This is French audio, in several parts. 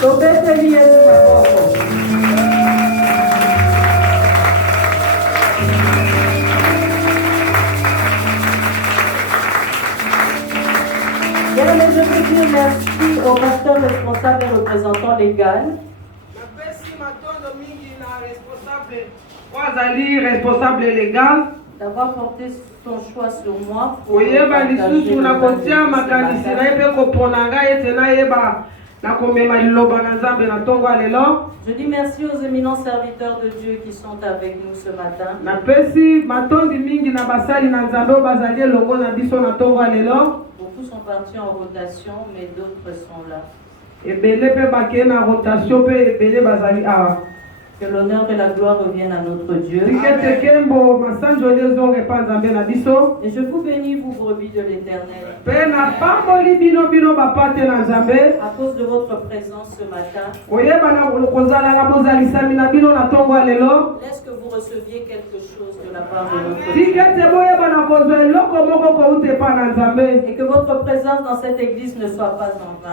Tobeteli Yesu maboko. Bien, je veux dire merci au pasteur responsable et représentant légal. Responsable légal D'avoir porté son choix sur moi. Je dis merci aux éminents serviteurs de Dieu qui sont avec nous ce matin. Beaucoup sont partis en rotation, mais d'autres sont là. Que l'honneur et la gloire reviennent à notre Dieu. Et je vous bénis, vous brebis de l'Éternel. À cause de votre présence ce matin, laisse que vous receviez quelque chose de la part de notre Dieu. Et que votre présence dans cette église ne soit pas en vain.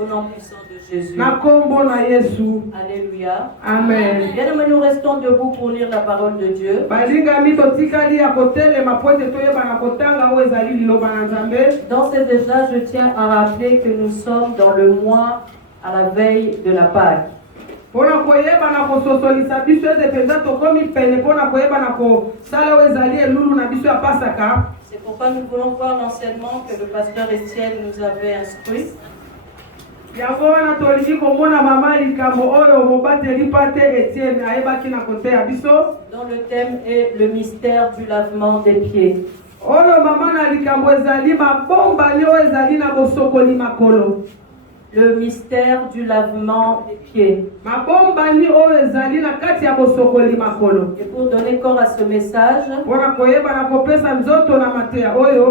Au nom puissant de Jésus. Alléluia. Amen. Bien, nous restons debout pour lire la parole de Dieu. D'ores et déjà, je tiens à rappeler que nous sommes dans le mois à la veille de la Pâque. C'est pourquoi nous voulons voir l'enseignement que le pasteur Estienne nous avait instruit. Dont le thème est le mystère du lavement des pieds. Le mystère du lavement des pieds. Et pour donner corps à ce message, nous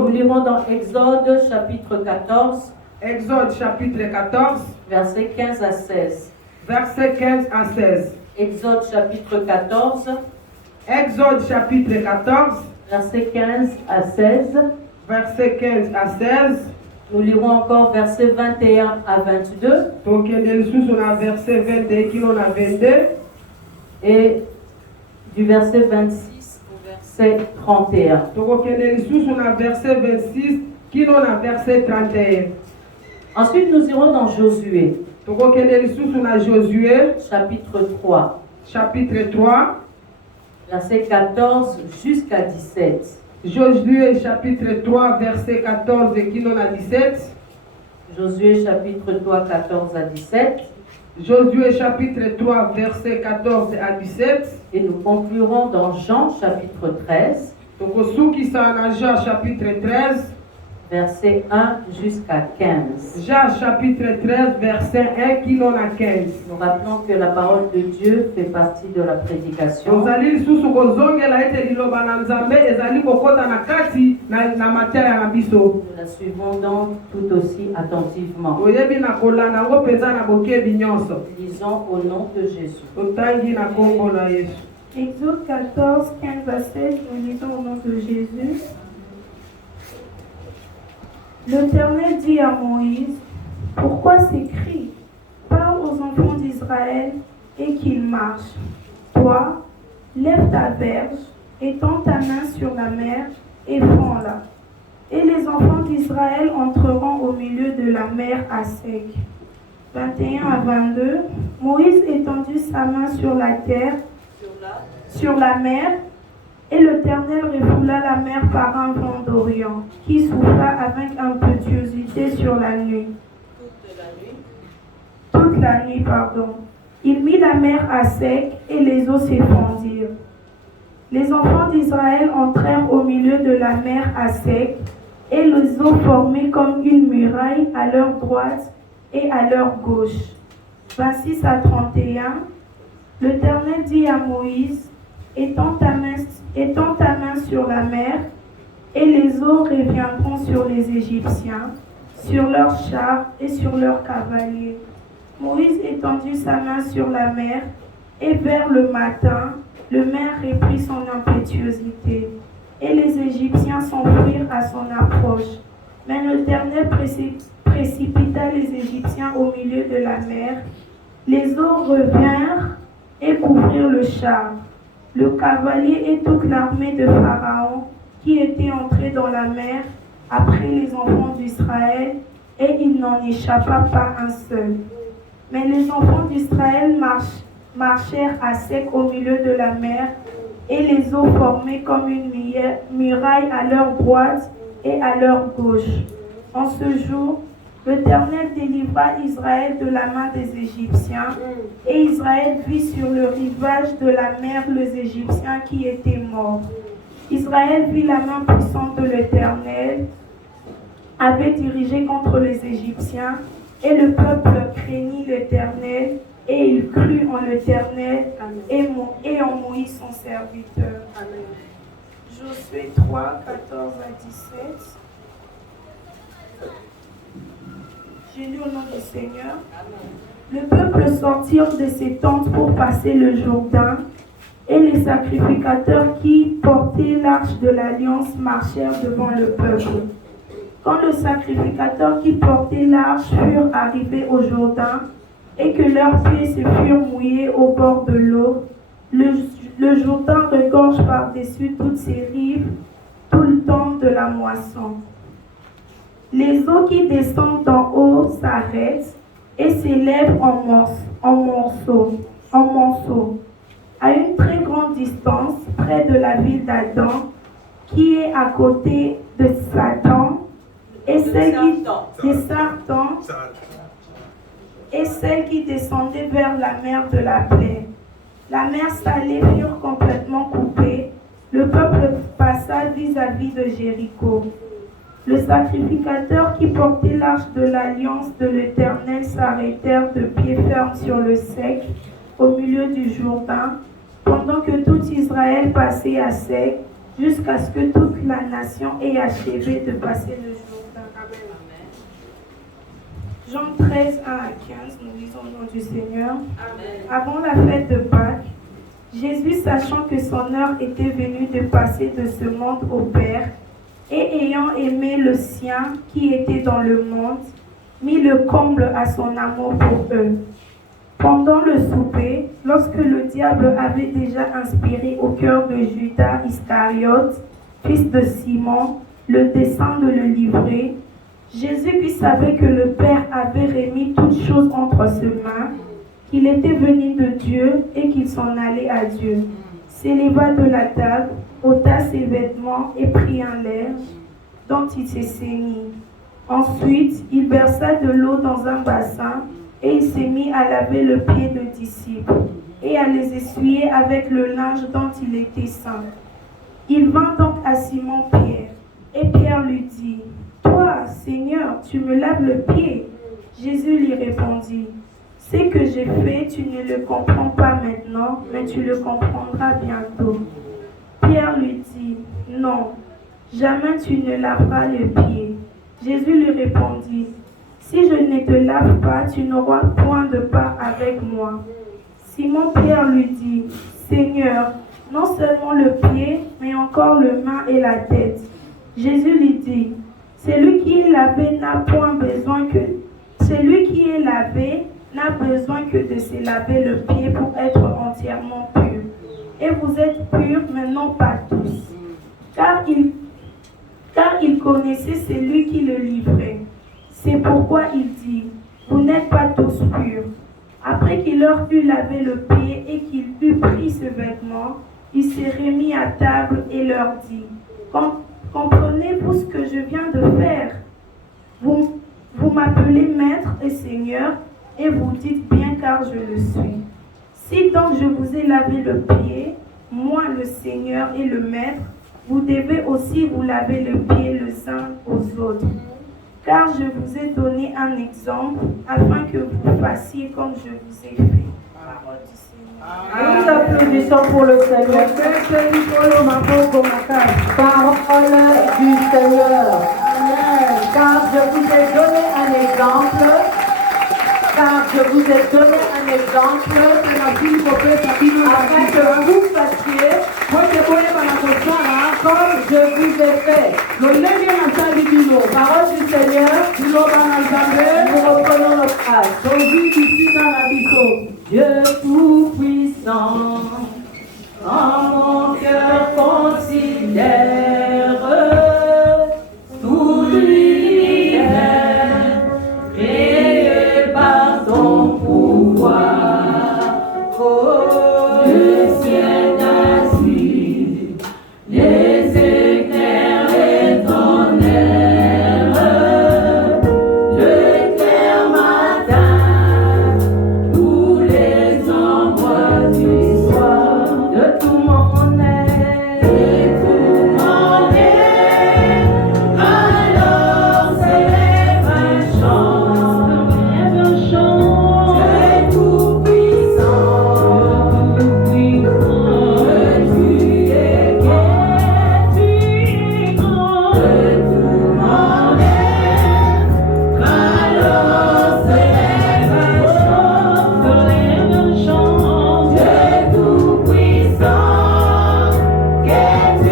lirons dans Exode chapitre 14. Exode chapitre 14, versets 15 à 16. Verset 15 à 16. Exode chapitre 14. Exode chapitre 14. Verset 15 à 16. Verset 15 à 16. Nous lirons encore verset 21 à 22. Donc, on a verset 21 qui on a 22. Et du verset 26 au verset 31. Donc, on a verset 26 qui on a verset 31. Ensuite, nous irons dans Josué. Josué. Chapitre 3. Chapitre 3. Verset 14 jusqu'à 17. Josué chapitre 3, verset 14 et qui en a 17. Josué chapitre 3, 14 à 17. Josué chapitre 3, verset 14 à 17. Et nous conclurons dans Jean chapitre 13. Donc, au qui sont en Jean chapitre 13. Verset 1 jusqu'à 15. Jean chapitre 13, verset 1 qui en a 15. Nous rappelons que la parole de Dieu fait partie de la prédication. Nous la suivons donc tout aussi attentivement. Lisons au nom de Jésus. Exode 14, 15 à 16, nous lisons au nom de Jésus. L'Éternel dit à Moïse, pourquoi ces cris? Parle aux enfants d'Israël et qu'ils marchent. Toi, lève ta verge, étends ta main sur la mer et fends-la. Et les enfants d'Israël entreront au milieu de la mer à sec. 21 à 22, Moïse étendit sa main sur la terre, sur la mer, et l'Éternel refoula la mer par un vent d'Orient, qui souffla avec impétuosité sur la nuit. Toute la nuit, pardon. Il mit la mer à sec et les eaux s'effondirent. Les enfants d'Israël entrèrent au milieu de la mer à sec, et les eaux formaient comme une muraille à leur droite et à leur gauche. 26 à 31, l'Éternel dit à Moïse, étends ta main sur la mer, et les eaux reviendront sur les Égyptiens, sur leurs chars et sur leurs cavaliers. Moïse étendit sa main sur la mer, et vers le matin, le mer reprit son impétuosité, et les Égyptiens s'enfuirent à son approche. Mais l'Éternel précipita les Égyptiens au milieu de la mer. Les eaux revinrent et couvrirent le char, le cavalier et toute l'armée de Pharaon qui était entrée dans la mer après les enfants d'Israël, et il n'en échappa pas un seul. Mais les enfants d'Israël marchèrent à sec au milieu de la mer, et les eaux formaient comme une muraille à leur droite et à leur gauche. En ce jour, l'Éternel délivra Israël de la main des Égyptiens, et Israël vit sur le rivage de la mer les Égyptiens qui étaient morts. Israël vit la main puissante de l'Éternel, avait dirigé contre les Égyptiens, et le peuple craignit l'Éternel, et il crut en l'Éternel et en Moïse son serviteur. Amen. Josué 3, 14 à 17. J'ai lu au nom du Seigneur. Le peuple sortirent de ses tentes pour passer le Jourdain, et les sacrificateurs qui portaient l'arche de l'alliance marchèrent devant le peuple. Quand le sacrificateur qui portait l'arche furent arrivés au Jourdain, et que leurs pieds se furent mouillés au bord de l'eau, le Jourdain regorge par-dessus toutes ses rives tout le temps de la moisson. Les eaux qui descendent d'en haut s'arrêtent et s'élèvent en monceaux, à une très grande distance, près de la ville d'Adam, qui est à côté de Satan, et celle qui descendait vers la mer de la plaine. La mer salée furent complètement coupées. Le peuple passa vis-à-vis de Jéricho. Le sacrificateur qui portait l'arche de l'alliance de l'Éternel s'arrêtèrent de pied ferme sur le sec, au milieu du Jourdain, pendant que tout Israël passait à sec, jusqu'à ce que toute la nation ait achevé de passer le Jourdain. Jean 13, 1 à 15, nous lisons au nom du Seigneur. Amen. Avant la fête de Pâques, Jésus, sachant que son heure était venue de passer de ce monde au Père, et ayant aimé le sien qui était dans le monde, mit le comble à son amour pour eux. Pendant le souper, lorsque le diable avait déjà inspiré au cœur de Judas Iscariote, fils de Simon, le dessein de le livrer, Jésus qui savait que le Père avait remis toutes choses entre ses mains, qu'il était venu de Dieu et qu'il s'en allait à Dieu, s'éleva de la table, ôta ses vêtements et prit un linge dont il s'est ceint. Ensuite, il versa de l'eau dans un bassin et il s'est mis à laver le pied des disciples et à les essuyer avec le linge dont il était ceint. Il vint donc à Simon-Pierre et Pierre lui dit: « Toi, Seigneur, tu me laves le pied. » Jésus lui répondit: « Ce que j'ai fait, tu ne le comprends pas maintenant, mais tu le comprendras bientôt. » Pierre lui dit: « Non, jamais tu ne laveras le pied. » Jésus lui répondit: « Si je ne te lave pas, tu n'auras point de part avec moi. » Simon-Pierre lui dit: « Seigneur, non seulement le pied, mais encore le main et la tête. » Jésus lui dit: « Celui qui est lavé n'a besoin que de se laver le pied pour être entièrement pur. Et vous êtes purs, mais non pas tous. » Car il connaissait celui qui le livrait. C'est pourquoi il dit: « Vous n'êtes pas tous purs. » Après qu'il leur eut lavé le pied et qu'il eut pris ce vêtement, il s'est remis à table et leur dit: « Comprenez-vous ce que je viens de faire? Vous m'appelez Maître et Seigneur, et vous dites bien car je le suis. Si donc je vous ai lavé le pied, moi le Seigneur et le Maître, vous devez aussi vous laver le pied les uns aux autres. Car je vous ai donné un exemple, afin que vous fassiez comme je vous ai fait. » Parole du Seigneur. Nous applaudissons pour le Seigneur. Parole du Seigneur. Amen. Car je vous ai donné un exemple. Afin que vous fassiez comme je vous ai fait. Parole du Seigneur. grâce. Dieu tout-puissant, en mon cœur considère tout l'univers créé par ton pouvoir. Oh, le ciel ainsi, les éclairs et tonnerres, le clair matin, tous les ombres du soir, de tout mon être, de tout mon être, alors s'élève un chant, Dieu tout-puissant, que tu es grand, de tout mon être, alors s'élève un chant, Dieu tout-puissant, que tu es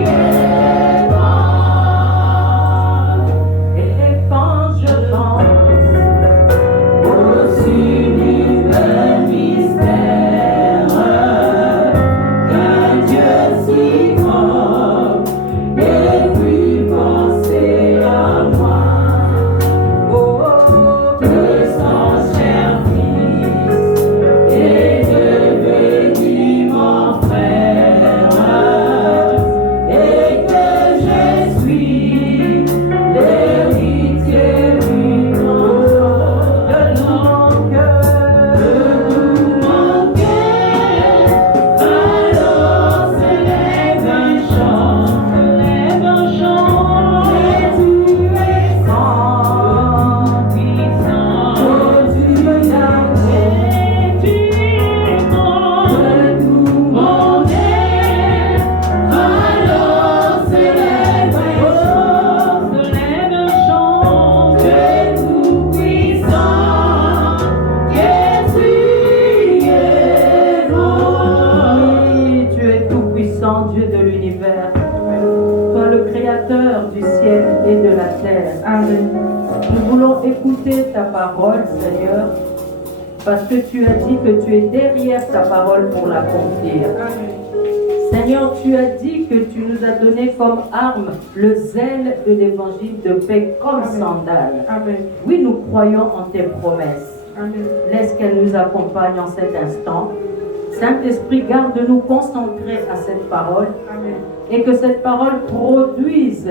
grand. Et quand je pense aux univers mystères qu'un Dieu si grand ait pu penser à moi, oh, que son cher Fils est devenu mon frère et que je suis l'héritier du nom de mon cœur, alors s'élève un chant, et tu es grand, puissant, oh Dieu Yahvé, tu es grand, de tout mon être, alors s'élève un chant, Dieu tout-puissant, que tu es grand. Oui, tu es tout-puissant, Dieu de l'univers, toi le créateur du ciel et de la terre. Amen. Nous voulons écouter ta parole, Seigneur, parce que tu as dit que tu es derrière ta parole pour l'accomplir. Amen. Seigneur, tu as dit que tu nous as donné comme arme le zèle de l'évangile de paix comme Amen. sandale. Amen. Oui, nous croyons en tes promesses. Amen. Laisse qu'elles nous accompagnent en cet instant. Saint-Esprit, garde-nous concentrés à cette parole Amen. et que cette parole produise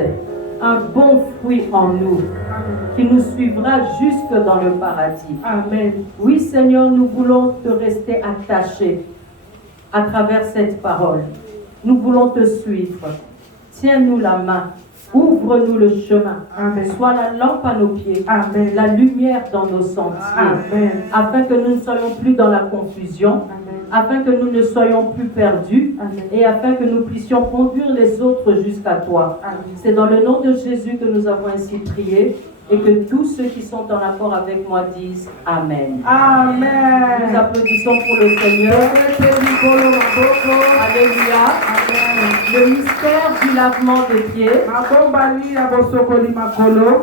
un bon fruit en nous Amen. qui nous suivra jusque dans le paradis. Amen. Oui, Seigneur, nous voulons te rester attachés à travers cette parole. Nous voulons te suivre. Tiens-nous la main. Ouvre-nous le chemin. Amen. Sois la lampe à nos pieds. Amen. La lumière dans nos sentiers. Amen. Afin que nous ne soyons plus dans la confusion. Amen. Afin que nous ne soyons plus perdus. Amen. Et afin que nous puissions conduire les autres jusqu'à toi. Amen. C'est dans le nom de Jésus que nous avons ainsi prié. Et que tous ceux qui sont en accord avec moi disent Amen. Nous Amen. applaudissons pour le Seigneur. Alléluia. Le mystère du lavement des pieds.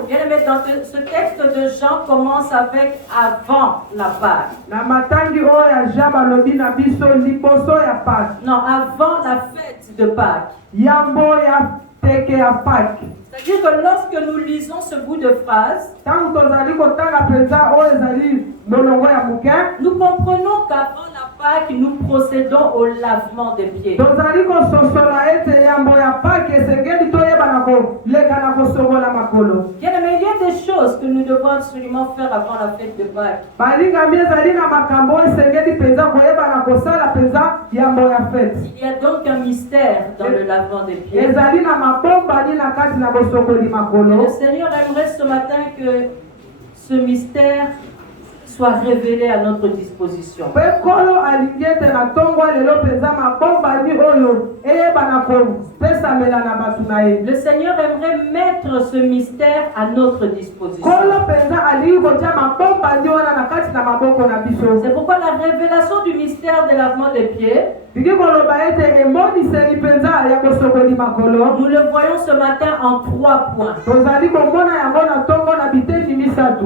Bien aimé, dans ce texte de Jean commence avec avant la Pâque. Non, avant la fête de Pâques. C'est-à-dire que lorsque nous lisons ce bout de phrase, nous comprenons qu'avant la Pâque, nous procédons au lavement des pieds. Bien aimé, il y a des choses que nous devons absolument faire avant la fête de Pâques. Il y a donc un mystère dans le lavement des pieds. Et le Seigneur aimerait ce matin que ce mystère soit révélé à notre disposition. Le Seigneur aimerait mettre ce mystère à notre disposition. C'est pourquoi la révélation du mystère du lavement des pieds Nous le voyons ce matin en 3 points.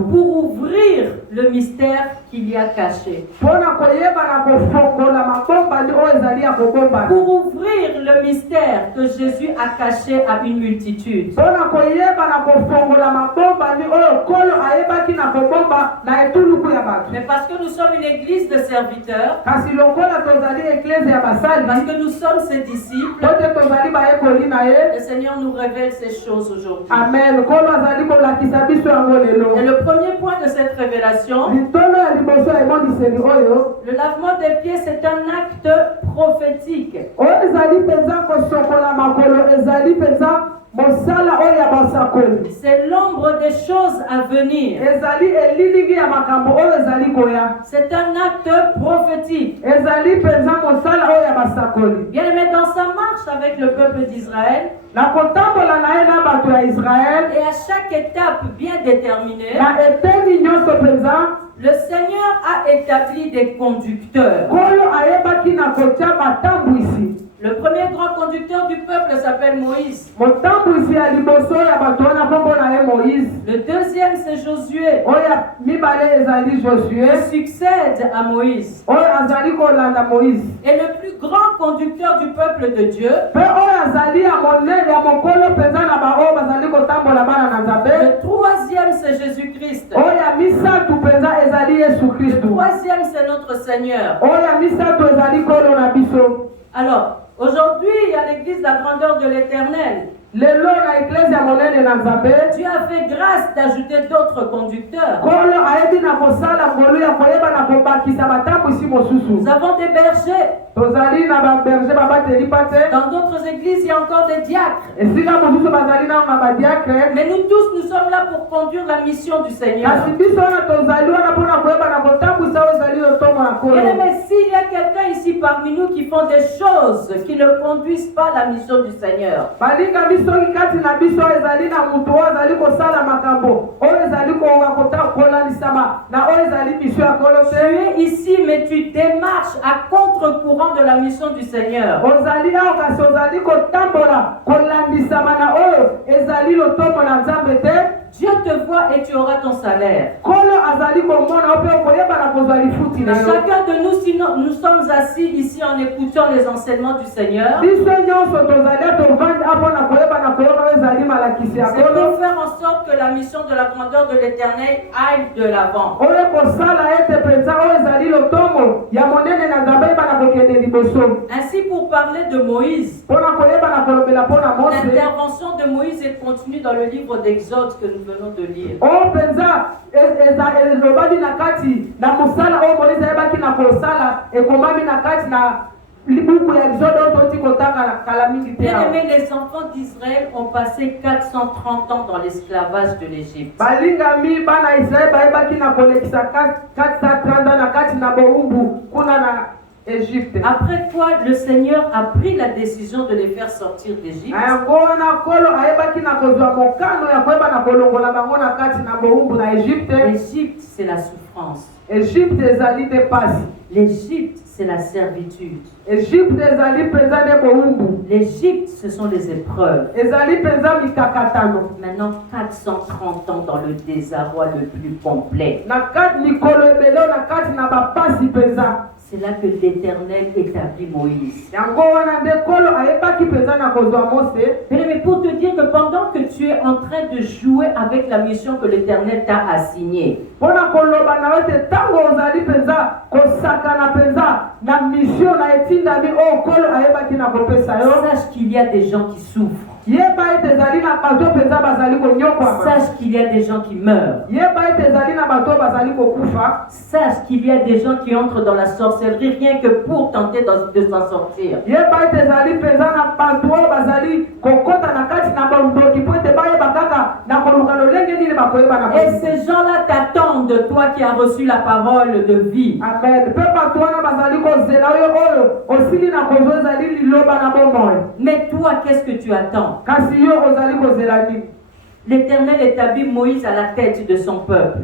Pour ouvrir le mystère qu'il y a caché. Pour ouvrir le mystère que Jésus a caché à une multitude. Mais parce que nous sommes une église de serviteurs, parce que nous sommes ses disciples, le Seigneur nous révèle ces choses aujourd'hui. Amen. Et le premier point de cette révélation, le lavement des pieds, c'est un acte prophétique. C'est l'ombre des choses à venir. C'est un acte prophétique. Bien aimé, dans sa marche avec le peuple d'Israël, et à chaque étape bien déterminée, le Seigneur a établi des conducteurs. Le premier grand conducteur du peuple s'appelle Moïse. Le deuxième, c'est Josué. Il succède à Moïse. Et le plus grand conducteur du peuple de Dieu, le troisième, c'est Jésus-Christ. Le troisième, c'est notre Seigneur. Alors, aujourd'hui, il y a l'église de la grandeur de l'Éternel. Dieu a fait grâce d'ajouter d'autres conducteurs. Nous avons des bergers. Dans d'autres églises, il y a encore des diacres. Mais nous tous, nous sommes là pour conduire la mission du Seigneur. Mais s'il y a quelqu'un ici parmi nous qui font des choses qui ne conduisent pas la mission du Seigneur, tu es ici, mais tu démarches à contre-courant de la mission du Seigneur. Dieu te voit et tu auras ton salaire. Mais chacun de nous, si nous sommes assis ici en écoutant les enseignements du Seigneur, c'est pour faire en sorte que la mission de la grandeur de l'Éternel aille de l'avant. Ainsi, pour parler de Moïse, l'intervention de Moïse est contenue dans le livre d'Exode que nous venons de lire. Bien aimé, les enfants d'Israël ont passé 430 ans dans l'esclavage de l'Égypte. Après quoi, le Seigneur a pris la décision de les faire sortir d'Égypte. L'Égypte, c'est la souffrance. L'Égypte, c'est la servitude. L'Égypte, ce sont les épreuves. Maintenant, 430 ans dans le désarroi le plus complet. C'est là que l'Éternel établit Moïse. Mais pour te dire que pendant que tu es en train de jouer avec la mission que l'Éternel t'a assignée, sache qu'il y a des gens qui souffrent. Sache qu'il y a des gens qui meurent. Sache qu'il y a des gens qui entrent dans la sorcellerie rien que pour tenter de s'en sortir. Et ces gens-là t'attendent de toi qui as reçu la parole de vie. Amen. Mais toi, qu'est-ce que tu attends? l'Éternel établit Moïse à la tête de son peuple,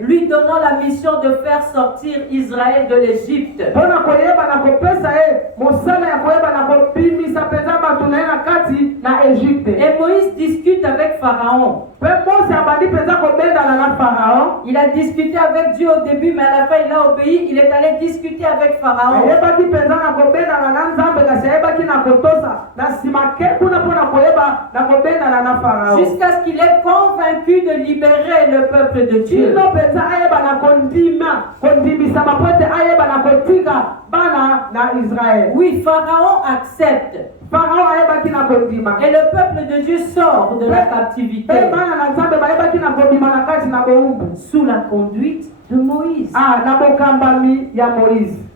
lui donnant la mission de faire sortir Israël de l'Égypte. Et Moïse discute avec Pharaon. Il a discuté avec Dieu au début, mais à la fin il a obéi. Il est allé discuter avec Pharaon. Jusqu'à ce qu'il est convaincu de libérer le peuple de Dieu. Oui, Pharaon accepte. Et le peuple de Dieu sort de la captivité sous la conduite de Moïse.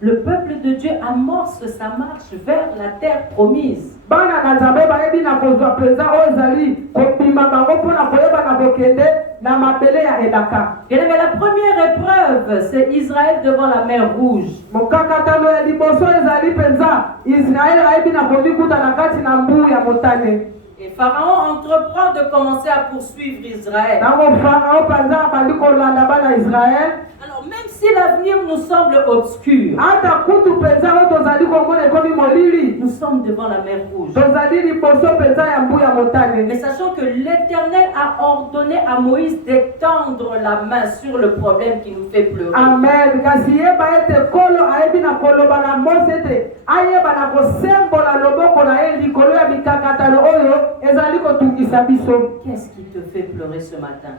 Le peuple de Dieu amorce sa marche vers la terre promise. Et la première épreuve, c'est Israël devant la mer Rouge. Et Pharaon entreprend de commencer à poursuivre Israël. Alors même si l'avenir nous semble obscur, nous sommes devant la mer Rouge. Mais sachant que l'Éternel a ordonné à Moïse d'étendre la main sur le problème qui nous fait pleurer. Amen. Qu'est-ce qui te fait pleurer ce matin?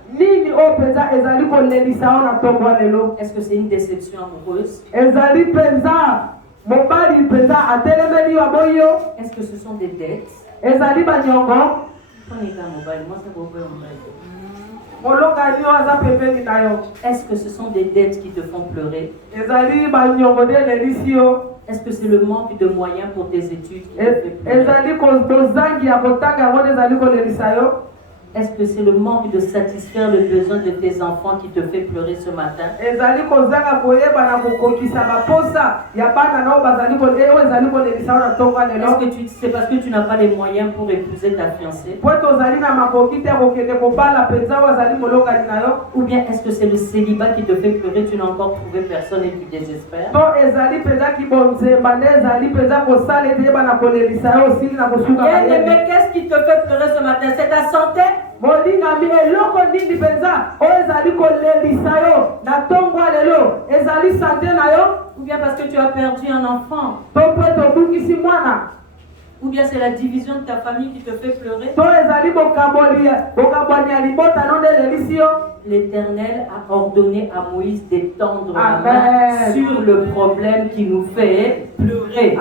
Est-ce que c'est une déception amoureuse? Est-ce que ce sont des dettes? Prenez un mobile, moi c'est mobile. Est-ce que ce sont des dettes qui te font pleurer? Est-ce que c'est le manque de moyens pour tes études qui te fait pleurer? Est-ce que c'est le manque de satisfaire le besoin de tes enfants qui te fait pleurer ce matin? Est-ce que c'est parce que tu n'as pas les moyens pour épouser ta fiancée? Ou bien est-ce que c'est le célibat qui te fait pleurer, tu n'as encore trouvé personne et tu désespères? Mais qu'est-ce qui te fait pleurer ce matin? C'est ta santé? Ou bien parce que tu as perdu un enfant? Ou bien c'est la division de ta famille qui te fait pleurer? L'Éternel a ordonné à Moïse d'étendre la main sur le problème qui nous fait pleurer.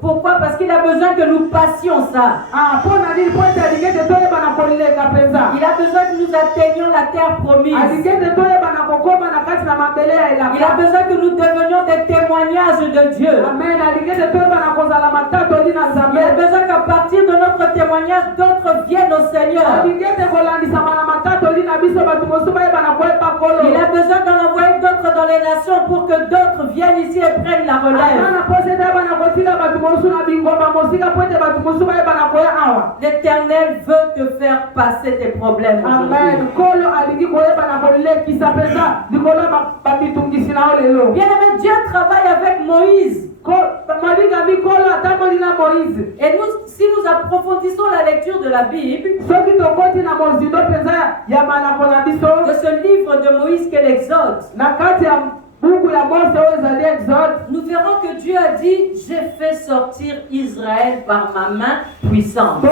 Pourquoi? Parce qu'il a besoin que nous passions ça. Il a besoin que nous atteignions la terre promise. Il a besoin que nous devenions des témoignages de Dieu. Il a besoin qu'à partir de notre témoignage, d'autres viennent au Seigneur. Il a besoin d'en envoyer d'autres dans les nations pour que d'autres viennent ici et prennent la relève. L'Éternel veut te faire passer tes problèmes aujourd'hui. Bien-aimé, Dieu travaille avec Moïse. Et nous, si nous approfondissons la lecture de la Bible, de ce livre de Moïse qu'est l'Exode, nous verrons que Dieu a dit: j'ai fait sortir Israël par ma main puissante. J'ai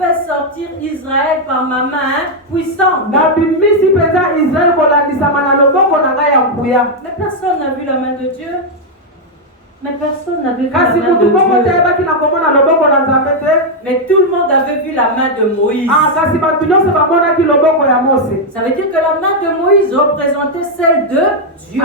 fait sortir Israël par ma main puissante. Mais personne n'a vu la main de Dieu. Mais personne n'avait vu la main de Dieu. Mais tout le monde avait vu la main de Moïse. Ça veut dire que la main de Moïse représentait celle de Dieu.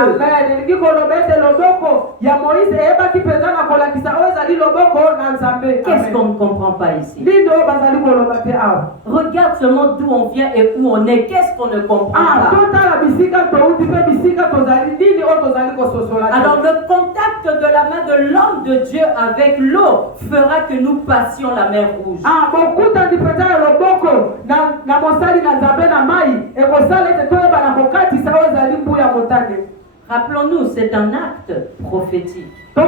Qu'est-ce qu'on ne comprend pas ici? Nini oyo bazali koloba te awa. Regarde seulement d'où on vient et où on est. Qu'est-ce qu'on ne comprend pas? Totala bisika touti pe bisika tozali nini oyo tozali kososola te. Alors le contact de la main de l'homme de Dieu avec l'eau fera que nous passions la mer Rouge. Bokutani penza ya loboko na mosali na Nzambe na mai ekosala ete toyeba na kokatisa oyo ezali mbuya motane. Rappelons-nous, c'est un acte prophétique. Mais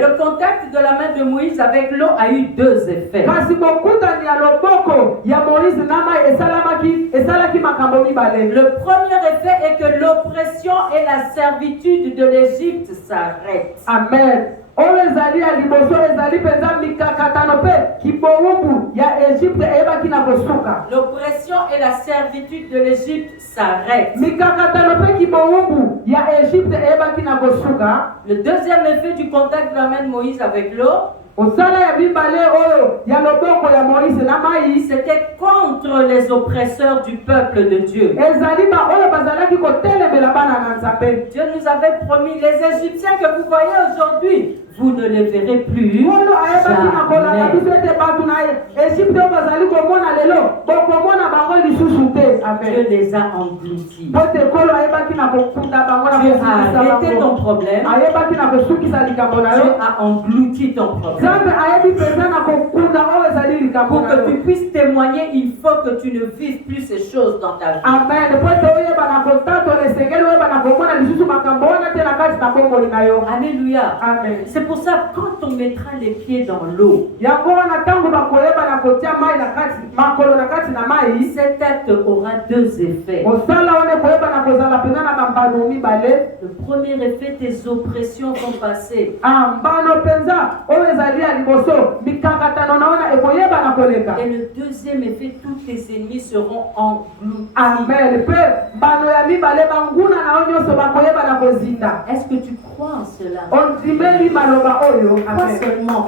le contact de la main de Moïse avec l'eau a eu deux effets. Le premier effet est que l'oppression et la servitude de l'Égypte s'arrêtent. Amen. L'oppression et la servitude de l'Égypte s'arrêtent. Le deuxième effet du contact de la main de Moïse avec l'eau, c'était contre les oppresseurs du peuple de Dieu. Dieu nous avait promis, les Égyptiens que vous voyez aujourd'hui, vous ne les verrez plus jamais. Dieu les a engloutis. Dieu a arrêté ton problème. Dieu a englouti ton problème. Pour que tu puisses témoigner, il faut que tu ne vives plus ces choses dans ta vie. Amen. Alléluia. Amen. C'est pour ça que quand on mettra les pieds dans l'eau, cet acte aura deux effets. Le premier effet, tes oppressions vont passer. Et le deuxième effet, tous tes ennemis seront engloutis. Amen. Est-ce que tu crois en cela?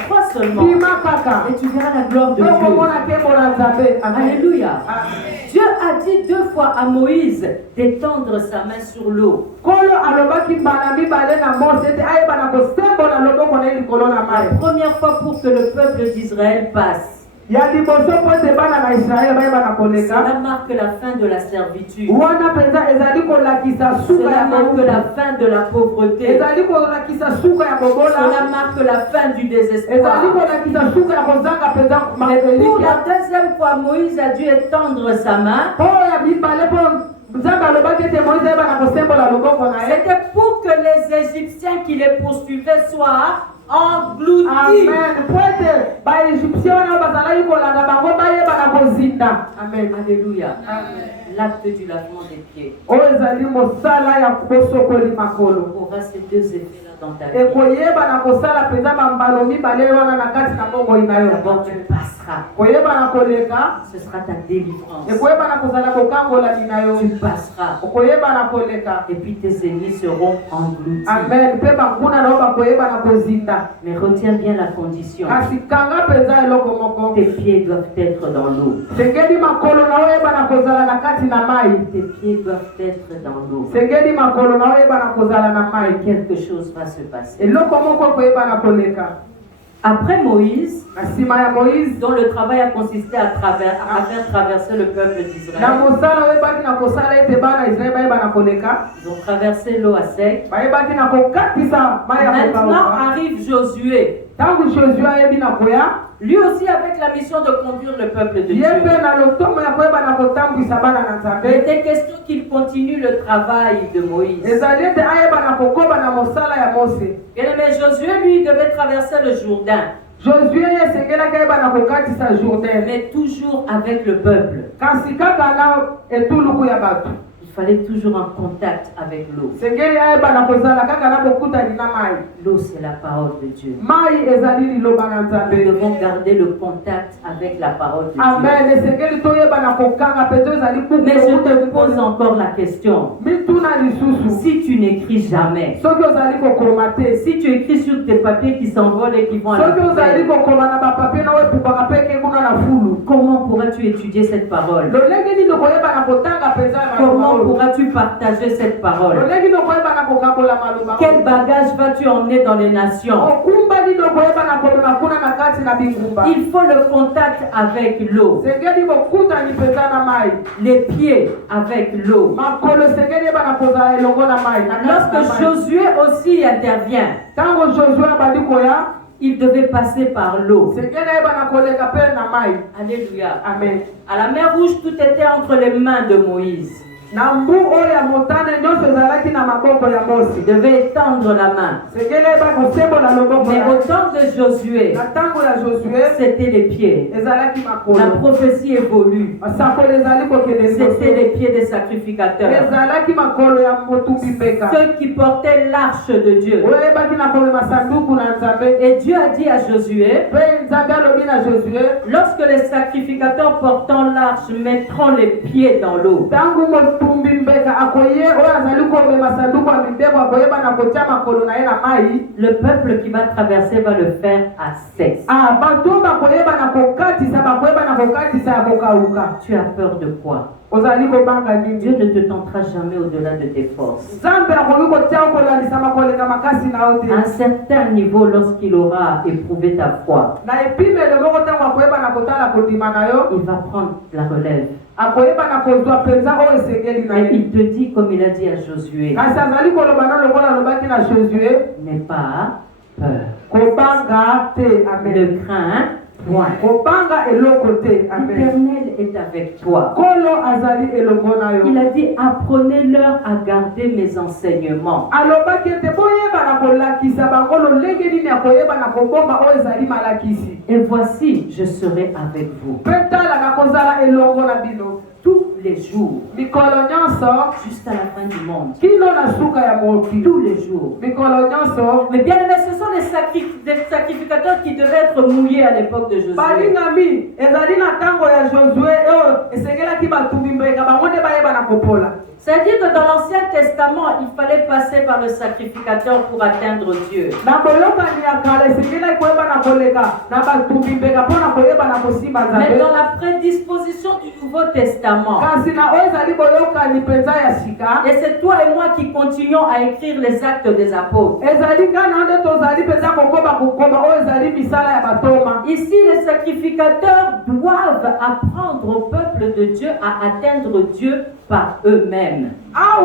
Crois seulement. Et tu verras la gloire de Dieu. Alléluia. Dieu a dit deux fois à Moïse d'étendre sa main sur l'eau. La première fois pour que le peuple d'Israël passe. Cela marque la fin de la servitude. Cela marque la fin de la pauvreté. Cela marque la fin du désespoir. Mais pour la deuxième fois, Moïse a dû étendre sa main. C'était pour que les Égyptiens qui les poursuivaient soient engloutis. Amen. Alléluia. L'acte du lavement des pieds aura ces deux effets-là dans ta vie. D'abord, tu passeras. Ce sera ta délivrance. Tu passeras. Et puis tes ennemis seront engloutis. Mais retiens bien la condition. Tes pieds doivent être dans l'eau. Tes pieds doivent être dans l'eau. Quelque chose va se passer. Après Moïse, dont le travail a consisté à faire traverser le peuple d'Israël, ils ont traversé l'eau à sec. Maintenant arrive Josué. Lui aussi avec la mission de conduire le peuple de Dieu. Il était question qu'il continue le travail de Moïse. Mais Josué, lui, devait traverser le Jourdain. Mais toujours avec le peuple. Il fallait toujours en contact avec l'eau. L'eau, c'est la parole de Dieu. Nous devons garder le contact avec la parole de Dieu. Mais je te pose encore la question. Si tu n'écris jamais, si tu écris sur tes papiers qui s'envolent et qui vont à la poubelle, comment pourras-tu étudier cette parole? Comment pourras-tu partager cette parole? Quel bagage vas-tu emmener dans les nations? Il faut le contact avec l'eau, les pieds avec l'eau. Lorsque Josué aussi intervient, il devait passer par l'eau. Alléluia. Amen. À la mer Rouge, tout était entre les mains de Moïse. Il devait étendre la main. Mais au temps de Josué, c'était les pieds. La prophétie évolue. C'était les pieds des sacrificateurs. Ceux qui portaient l'arche de Dieu. Et Dieu a dit à Josué, lorsque les sacrificateurs portant l'arche mettront les pieds dans l'eau, le peuple qui va traverser va le faire à sec. Tu as peur de quoi? Dieu ne te tentera jamais au-delà de tes forces. À un certain niveau, lorsqu'il aura éprouvé ta foi, il va prendre la relève. Et il te dit, comme il a dit à Josué, n'aie pas peur. Ne crains point. L'Éternel est avec toi. Il a dit, apprenez-leur à garder mes enseignements. Et voici, je serai avec vous tous les jours, jusqu'à la fin du monde. Tous les jours. Mais bien aimé, ce sont des sacrificateurs qui devaient être mouillés à l'époque de Josué. C'est-à-dire que dans l'Ancien Testament, il fallait passer par le sacrificateur pour atteindre Dieu. Mais dans la prédisposition du Nouveau Testament, et c'est toi et moi qui continuons à écrire les actes des apôtres. Ici, les sacrificateurs doivent apprendre au peuple de Dieu à atteindre Dieu par eux-mêmes. À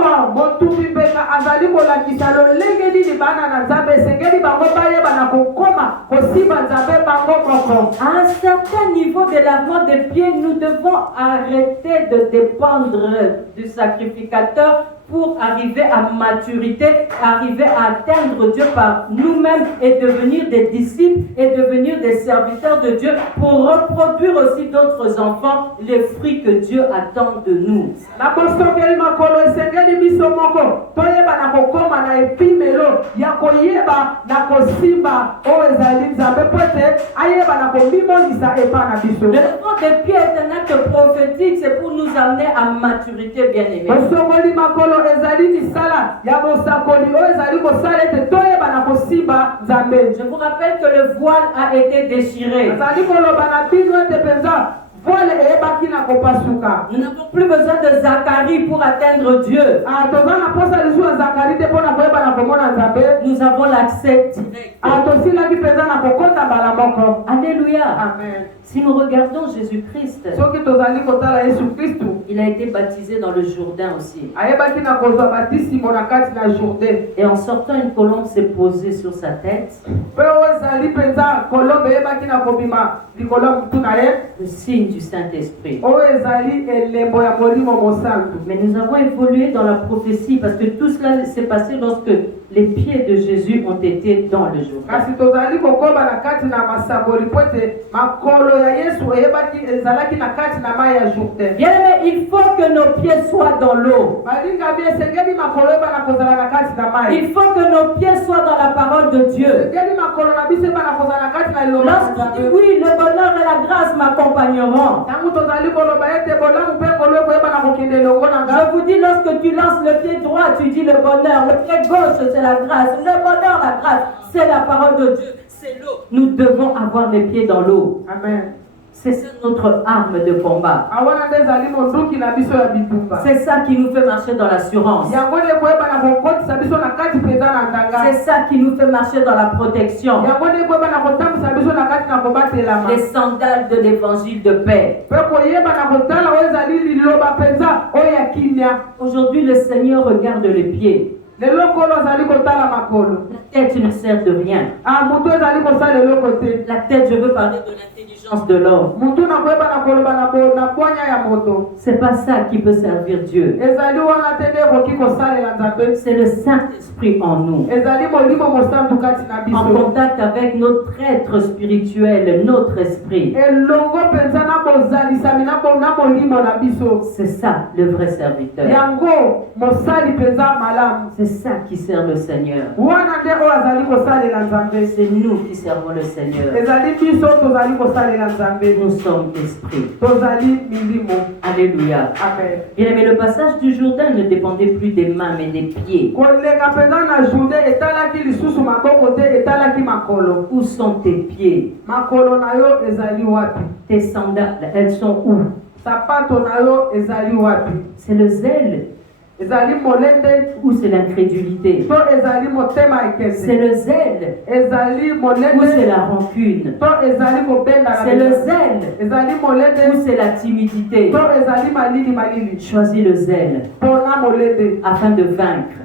un certain niveau d'élavement des pieds, nous devons arrêter de dépendre du sacrificateur pour arriver à maturité, arriver à atteindre Dieu par nous-mêmes et devenir des disciples et devenir des serviteurs de Dieu pour reproduire aussi d'autres enfants les fruits que Dieu attend de nous. Le lèvement des pieds est un acte prophétique, c'est pour nous amener à maturité, bien aimés. Je vous rappelle que le voile a été déchiré. Nous n'avons plus besoin de Zacharie pour atteindre Dieu. Nous avons l'accès direct. Alléluia. Amen. Si nous regardons Jésus-Christ, il a été baptisé dans le Jourdain aussi. Et en sortant, une colombe s'est posée sur sa tête. Le signe du Saint-Esprit. Mais nous avons évolué dans la prophétie parce que tout cela s'est passé lorsque les pieds de Jésus ont été dans le Jourdain. Bien aimé, il faut que nos pieds soient dans l'eau. Il faut que nos pieds soient dans la parole de Dieu. Lorsqu'on dit oui, le bonheur et la grâce m'accompagneront. Je vous dis, lorsque tu lances le pied droit, tu dis le bonheur. Le pied gauche, c'est la grâce. Le bonheur, la grâce, c'est la parole de Dieu. C'est l'eau. Nous devons avoir les pieds dans l'eau. Amen. C'est ça notre arme de combat. C'est ça qui nous fait marcher dans l'assurance. C'est ça qui nous fait marcher dans la protection. Les sandales de l'évangile de paix. Aujourd'hui, le Seigneur regarde les pieds. La tête ne sert de rien. La tête, je veux parler de l'intelligence de l'homme. C'est pas ça qui peut servir Dieu. C'est le Saint-Esprit en nous. En contact avec notre être spirituel, notre esprit. C'est ça le vrai serviteur. C'est ça qui sert le Seigneur. C'est nous qui servons le Seigneur. Nous sommes esprits. Alléluia. Bien, mais le passage du Jourdain ne dépendait plus des mains mais des pieds. Où sont tes pieds? Tes sandales, elles sont où? C'est le zèle. Ou c'est l'incrédulité? C'est le zèle ou c'est la rancune? C'est le zèle ou c'est la timidité? Choisis le zèle afin de vaincre.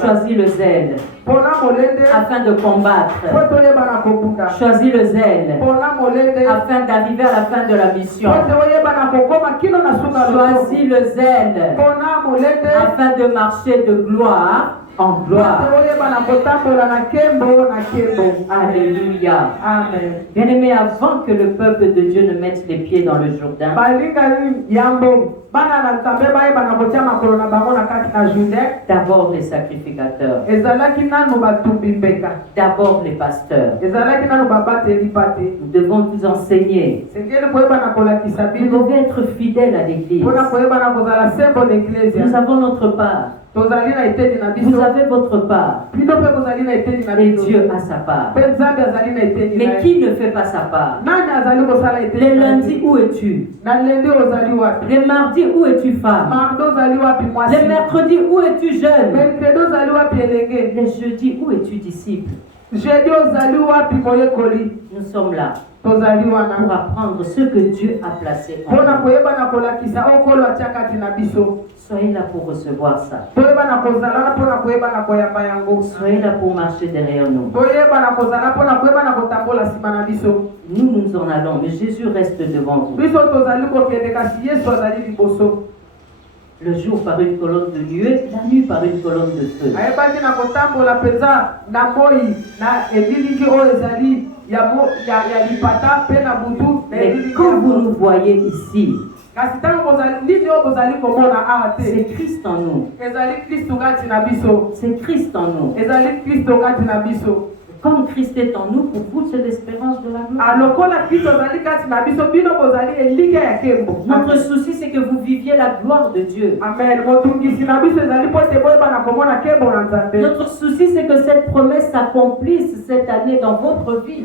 Choisis le zèle afin de combattre. Choisis le zèle afin d'arriver à la fin de la mission. Choisis le zèle afin de marcher de gloire en gloire. Alléluia. Amen. Bien-aimés, avant que le peuple de Dieu ne mette les pieds dans le Jourdain, d'abord les sacrificateurs, d'abord les pasteurs. Nous devons vous enseigner. Vous devez être fidèles à l'église. Nous avons notre part. Vous avez votre part. Et Dieu a sa part. Mais qui ne fait pas sa part? Les lundis, où es-tu? Les mardis, où es-tu femme? Les mercredis, où es-tu jeune? Les jeudis, où es-tu disciple? Nous sommes là pour apprendre ce que Dieu a placé en nous. Soyez là pour recevoir ça. Soyez là pour marcher derrière nous. Nous en allons, mais Jésus reste devant vous. Le jour par une colonne de nuée, la nuit par une colonne de feu. Mais quand vous nous voyez ici, c'est Christ en nous. C'est Christ en nous. Comme Christ est en nous, pour vous, c'est l'espérance de la gloire. Notre souci, c'est que vous viviez la gloire de Dieu. Amen. Notre souci, c'est que cette promesse s'accomplisse cette année dans votre vie.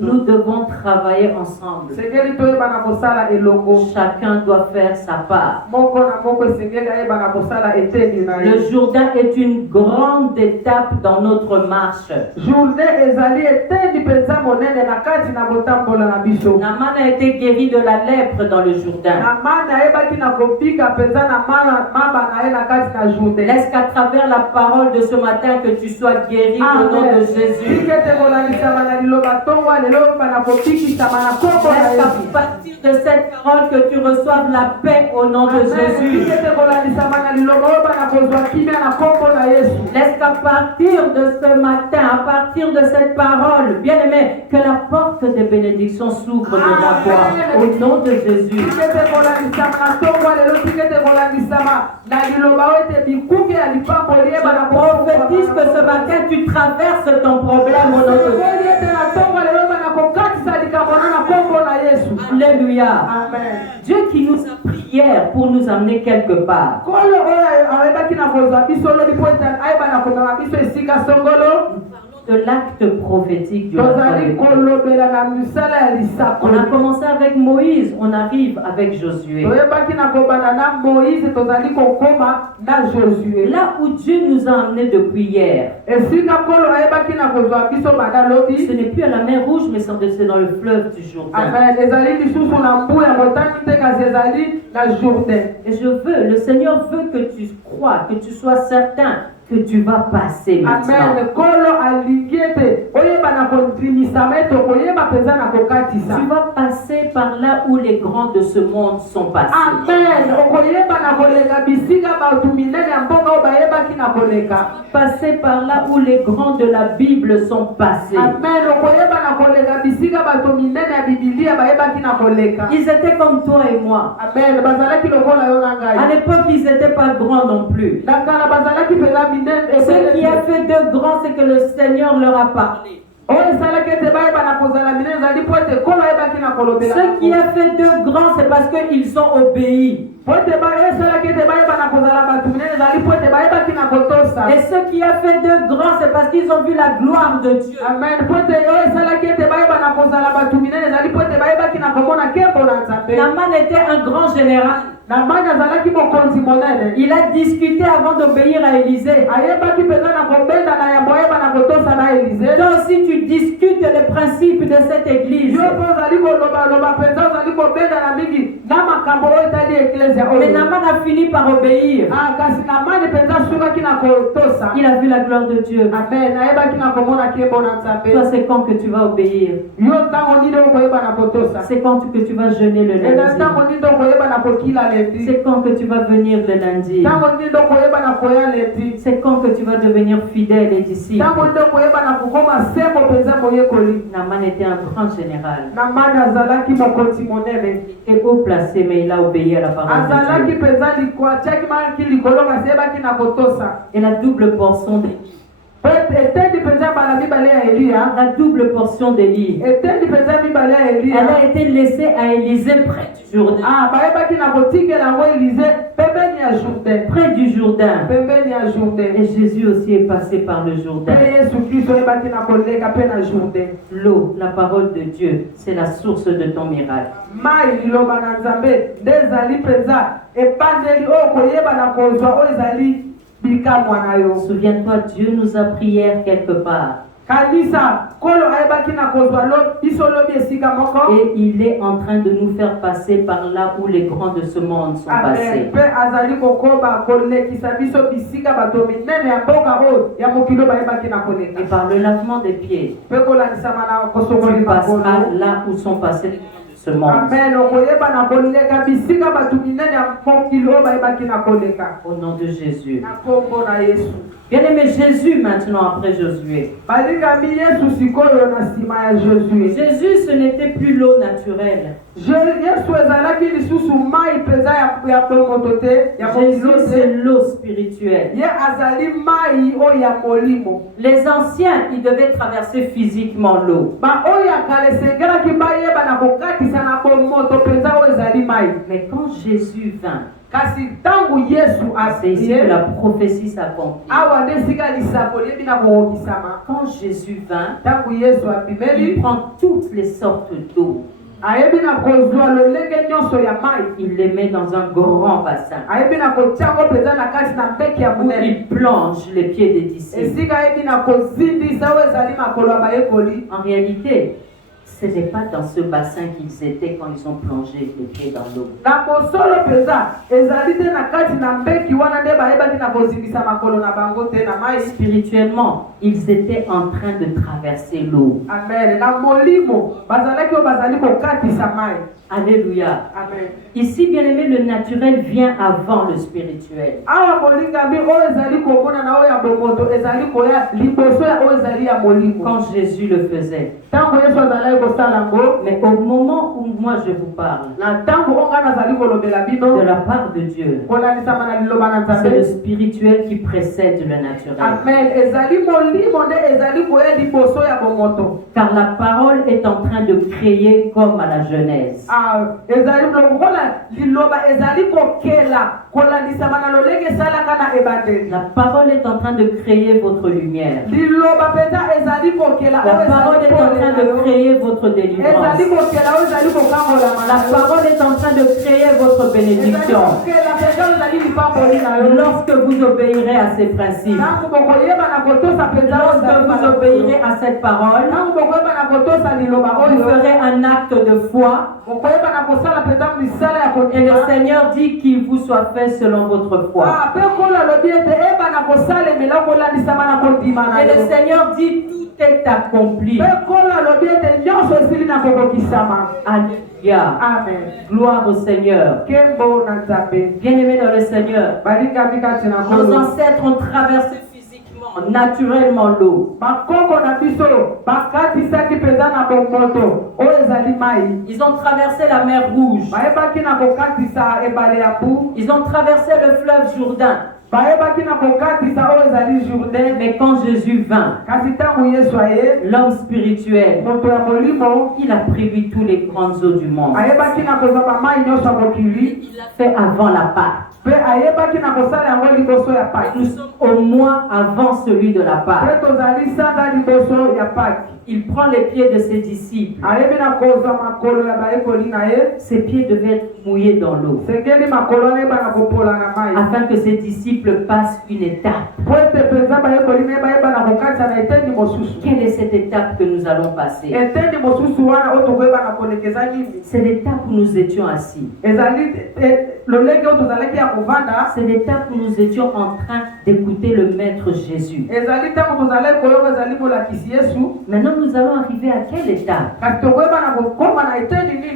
Nous devons travailler ensemble. Chacun doit faire sa part. Le Jourdain est une grande étape dans notre marche. Naaman a été guéri de la lèpre dans le Jourdain. Laisse qu'à travers la parole de ce matin que tu sois guéri au nom de Jésus. Laisse qu'à partir de cette parole que tu reçoives la paix au nom de Jésus. Laisse qu'à partir de ce matin, à partir de cette parole, bien aimé, que la porte des bénédictions s'ouvre devant toi. Au nom de Jésus. Prophétise que ce matin tu traverses ton problème au nom de Jésus. Alléluia. Amen. Dieu qui nous a pris hier pour nous amener quelque part. Nous parlons de l'acte prophétique du royaume. On a commencé avec Moïse, on arrive avec Josué. Là où Dieu nous a amenés depuis hier, ce n'est plus à la mer Rouge, mais c'est dans le fleuve du Jourdain. Et le Seigneur veut que tu crois, que tu sois certain que tu vas passer maintenant. Tu vas passer par là où les grands de ce monde sont passés. Passer par là où les grands de la Bible sont passés. Ils étaient comme toi et moi. À l'époque, ils n'étaient pas grands non plus. Ce qui a fait d'eux grands, c'est que le Seigneur leur a parlé. Ce qui a fait d'eux grands, c'est parce qu'ils ont obéi. Et ce qui a fait d'eux grands, c'est parce qu'ils ont vu la gloire de Dieu. Naaman était un grand général. Il a discuté avant d'obéir à Élisée. Toi aussi tu discutes les principes de cette église. Mais Naaman a fini par obéir. Il a vu la gloire de Dieu. Toi, c'est quand que tu vas obéir? C'est quand que tu vas jeûner le lundi? C'est quand que tu vas venir le lundi? C'est quand que tu vas devenir fidèle et disciple? Naaman était un grand général. Il était haut placé, mais il a obéi à la parole de Dieu. Et la double portion d'Élie. La double portion d'Élie, elle a été laissée à Élisée près du Jourdain. Près du Jourdain. Et Jésus aussi est passé par le Jourdain. L'eau, la parole de Dieu, c'est la source de ton miracle. Souviens-toi, Dieu nous a prié quelque part. Et il est en train de nous faire passer par là où les grands de ce monde sont passés. Et par le lavement des pieds, tu passeras là où sont passés les grands de ce monde. Au nom de Jésus. Bien-aimé, Jésus maintenant après Josué. Jésus, ce n'était plus l'eau naturelle. Jésus, c'est l'eau spirituelle. Les anciens, ils devaient traverser physiquement l'eau. Mais quand Jésus vint, c'est ici que la prophétie s'accomplit. Quand Jésus vint, il prend toutes les sortes d'eau. Il les met dans un grand bassin où il plonge les pieds des disciples. En réalité, ce n'est pas dans ce bassin qu'ils étaient quand ils ont plongé les pieds dans l'eau. Spirituellement, ils étaient en train de traverser l'eau. Alléluia. Amen. Ici, bien aimé, le naturel vient avant le spirituel. Quand Jésus le faisait. Mais au moment où moi je vous parle, de la part de Dieu, c'est le spirituel qui précède le naturel. Amen. Car la parole est en train de créer comme à la Genèse. La parole est en train de créer votre lumière. La parole est en train de créer votre délivrance. La parole est en train de créer votre bénédiction. Lorsque vous obéirez à ces principes, lorsque vous obéirez à cette parole, vous ferez un acte de foi. Et le Seigneur dit qu'il vous soit fait selon votre foi. Et le Seigneur dit tout est accompli. Alléluia. Amen. Gloire au Seigneur. Bien-aimés dans le Seigneur, nos ancêtres ont traversé physiquement, naturellement l'eau. Ils ont traversé la mer Rouge. Ils ont traversé le fleuve Jourdain. Mais quand Jésus vint, l'homme spirituel, il a prévu tous les grandes eaux du monde. Il l'a fait avant la Pâque. Nous sommes au mois avant celui de la Pâque. Il prend les pieds de ses disciples. Ses pieds devaient être mouillés dans l'eau, afin que ses disciples passent une étape. Quelle est cette étape que nous allons passer? C'est l'étape où nous étions assis. C'est l'étape où nous étions en train d'écouter le Maître Jésus. Maintenant, nous allons arriver à quelle étape?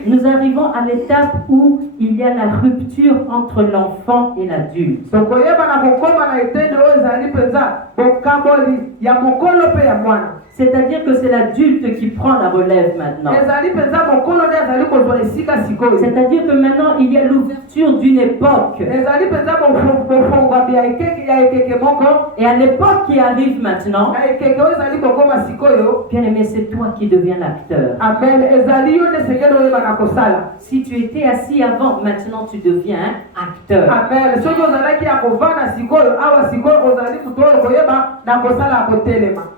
Nous arrivons à l'étape où il y a la rupture entre l'enfant et l'adulte. C'est-à-dire que c'est l'adulte qui prend la relève maintenant. C'est-à-dire que maintenant il y a l'ouverture d'une époque. Et à l'époque qui arrive maintenant, bien aimé, c'est toi qui deviens l'acteur. Si tu étais assis avant, maintenant tu deviens acteur.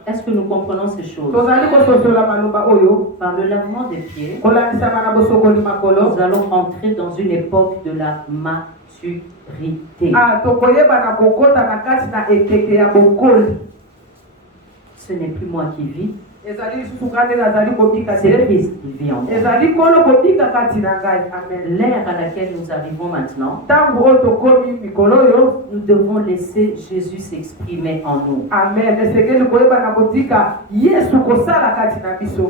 Est-ce que nous comprenons ces choses? Par le lavement des pieds, nous allons entrer dans une époque de la maturité. Ce n'est plus moi qui vis, c'est Christ qui vit en moi. L'ère à laquelle nous arrivons maintenant, nous devons laisser Jésus s'exprimer en nous. Amen.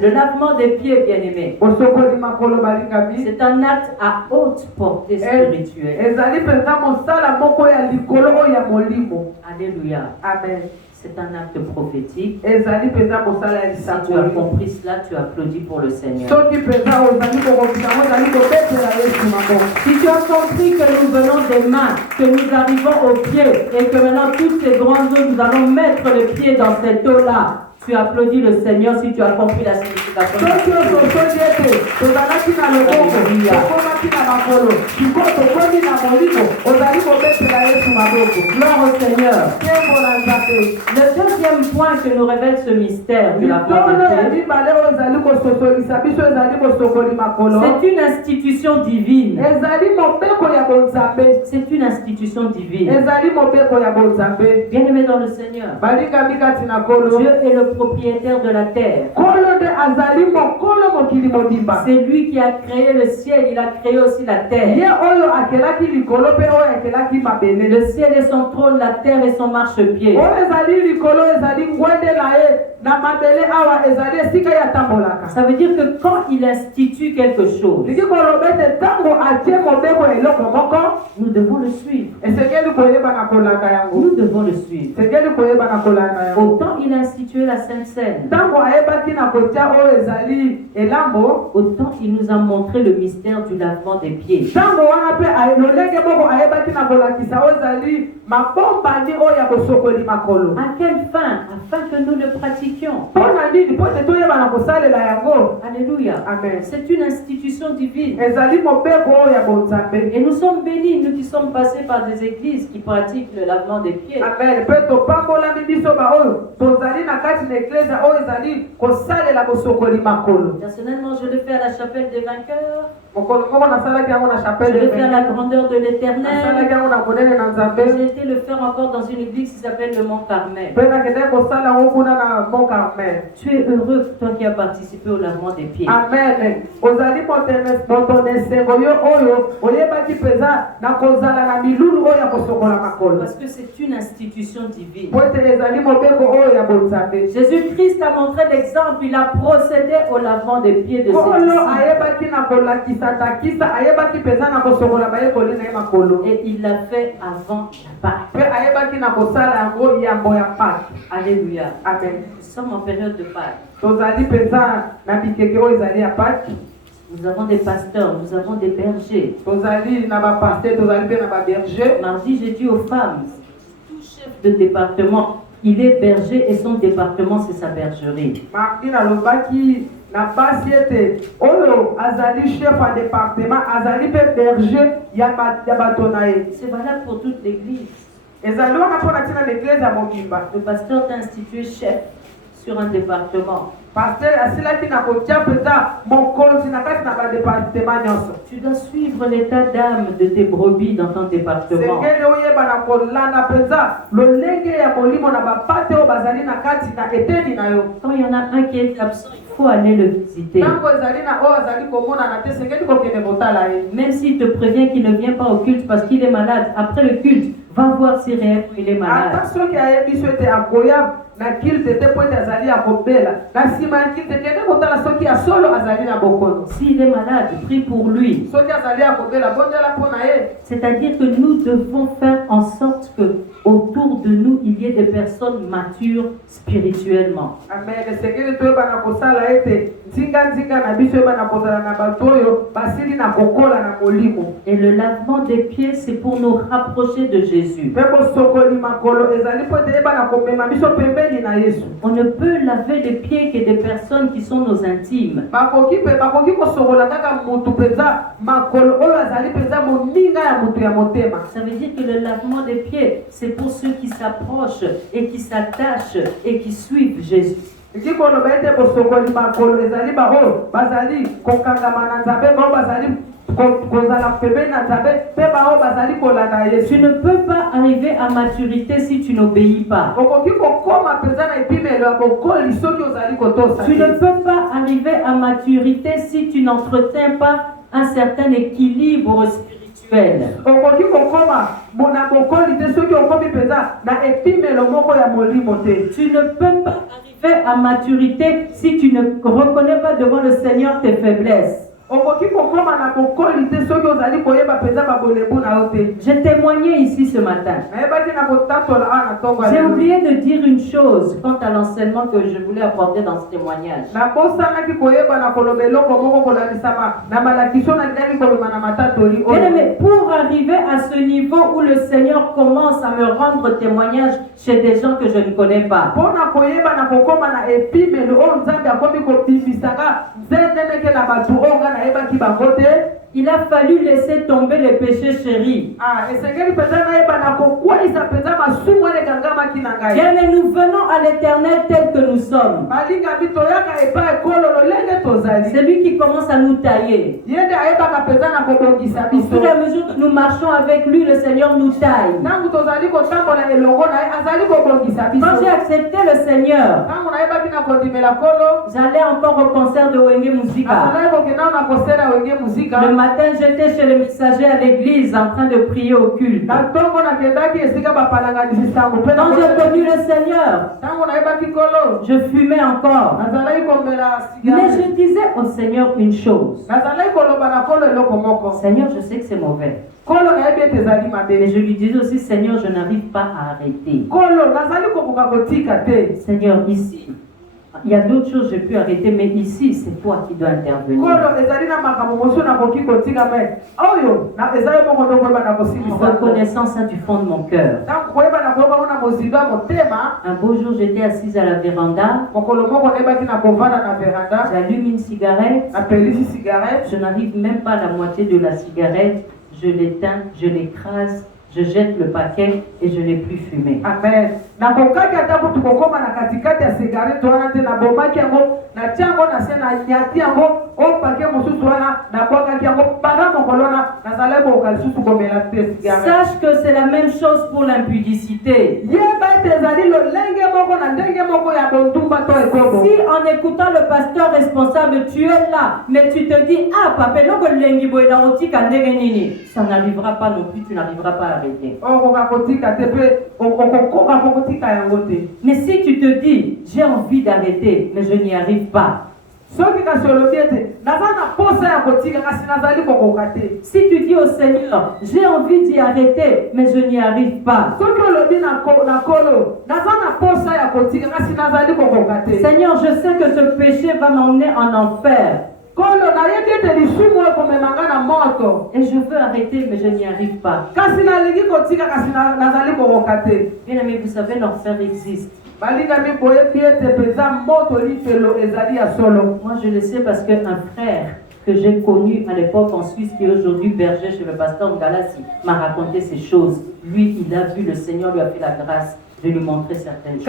Le lavement des pieds, bien-aimés, c'est un acte à haute portée spirituelle. Alléluia. Amen. C'est un acte prophétique. Si tu as compris cela, tu applaudis pour le Seigneur. Si tu as compris que nous venons des mains, que nous arrivons aux pieds, et que maintenant toutes ces grandes eaux, nous allons mettre le pied dans cette eau-là, tu applaudis le Seigneur si tu as compris la signification. Gloire au Seigneur. Le deuxième point que nous révèle ce mystère du lavement des pieds, c'est une institution divine. C'est une institution divine. Bien-aimé dans le Seigneur, Dieu est le propriétaire de la terre. C'est lui qui a créé le ciel, il a créé aussi la terre. Le ciel est son trône, la terre est son marchepied. Ça veut dire que quand il institue quelque chose, nous devons le suivre. Nous devons le suivre. Autant il a institué la Sainte Seine, autant il nous a montré le mystère du lavement des pieds. À quelle fin? Afin que nous le pratiquions. Alléluia. Amen. C'est une institution divine. Et nous sommes bénis, nous qui sommes passés par des églises qui pratiquent le lavement des pieds. Amen. Personnellement, je le fais à la chapelle des vainqueurs. Je le fais à la grandeur de l'Éternel. J'ai été le faire encore dans une église qui s'appelle le Mont Carmel. Tu es heureux, toi qui as participé au lavement des pieds. Amen. Parce que c'est une institution divine. Jésus-Christ a montré l'exemple. Il a procédé au lavement des pieds de ses disciples. Et il l'a fait avant la Pâque. Alléluia. Amen. Nous sommes en période de Pâque. Nous avons des pasteurs, nous avons des bergers. Mardi, j'ai dit aux femmes, tout chef de département, il est berger et son département, c'est sa bergerie. C'est valable pour toute l'église. Le pasteur t'a institué chef sur un département. Tu dois suivre l'état d'âme de tes brebis dans ton département. Quand il y en a un qui est absent, il faut aller le visiter. Même s'il te prévient qu'il ne vient pas au culte parce qu'il est malade, après le culte, va voir si réellement il est malade. S'il est malade, prie pour lui. C'est-à-dire que nous devons faire en sorte que autour de nous, il y ait des personnes matures spirituellement. Et le lavement des pieds, c'est pour nous rapprocher de Jésus. On ne peut laver les pieds que des personnes qui sont nos intimes. Ça veut dire que le lavement des pieds, c'est pour ceux qui s'approchent et qui s'attachent et qui suivent Jésus. Tu ne peux pas arriver à maturité si tu n'obéis pas. Tu ne peux pas arriver à maturité si tu n'entretiens pas un certain équilibre spirituel. Tu ne peux pas arriver à maturité si tu ne reconnais pas devant le Seigneur tes faiblesses. J'ai témoigné ici ce matin. J'ai oublié de dire une chose quant à l'enseignement que je voulais apporter dans ce témoignage. Mais pour arriver à ce niveau où le Seigneur commence à me rendre témoignage chez des gens que je ne connais pas, il a fallu laisser tomber les péchés chéris. Bien, mais nous venons à l'Éternel tel que nous sommes. C'est lui qui commence à nous tailler. Au fur et à mesure que nous marchons avec lui, le Seigneur nous taille. Quand j'ai accepté le Seigneur, j'allais encore au concert de Wenge Musica. Le matin, j'étais chez le messager à l'église en train de prier au culte. Quand j'ai connu le Seigneur, je fumais encore. Mais je disais au Seigneur une chose. Seigneur, je sais que c'est mauvais. Mais je lui disais aussi, Seigneur, je n'arrive pas à arrêter. Seigneur, ici, Il y a d'autres choses que j'ai pu arrêter, mais ici, c'est toi qui dois intervenir. En reconnaissant ça du fond de mon cœur. Un beau jour, j'étais assise à la véranda. J'allume une cigarette. Je n'arrive même pas à la moitié de la cigarette. Je l'éteins, je l'écrase. Je jette le paquet et je n'ai plus fumé. Amen. Sache que c'est la même chose pour l'impudicité. Si en écoutant le pasteur responsable, tu es là, mais tu te dis, ah, papa, ça n'arrivera pas non plus, tu n'arriveras pas à arrêter. Mais si tu te dis, j'ai envie d'arrêter, mais je n'y arrive pas. Si tu dis au Seigneur, j'ai envie d'y arrêter, mais je n'y arrive pas. Seigneur, je sais que ce péché va m'emmener en enfer. Et je veux arrêter, mais je n'y arrive pas. Bien aimé, vous savez, l'enfer existe. Moi, je le sais parce qu'un frère que j'ai connu à l'époque en Suisse, qui est aujourd'hui berger chez le pasteur Ngalassi, m'a raconté ces choses. Lui, il a vu, le Seigneur lui a fait la grâce de lui montrer certaines choses.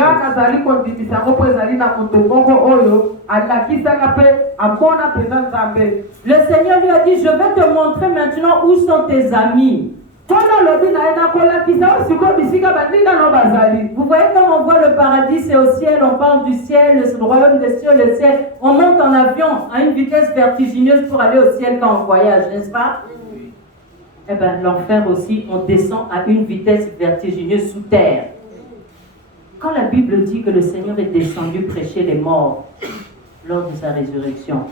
Le Seigneur lui a dit, je vais te montrer maintenant où sont tes amis. Vous voyez quand on voit le paradis, c'est au ciel, on parle du ciel, le royaume des cieux, le ciel. On monte en avion à une vitesse vertigineuse pour aller au ciel quand on voyage, n'est-ce pas? Eh bien, l'enfer aussi, on descend à une vitesse vertigineuse sous terre. Quand la Bible dit que le Seigneur est descendu prêcher les morts lors de sa résurrection,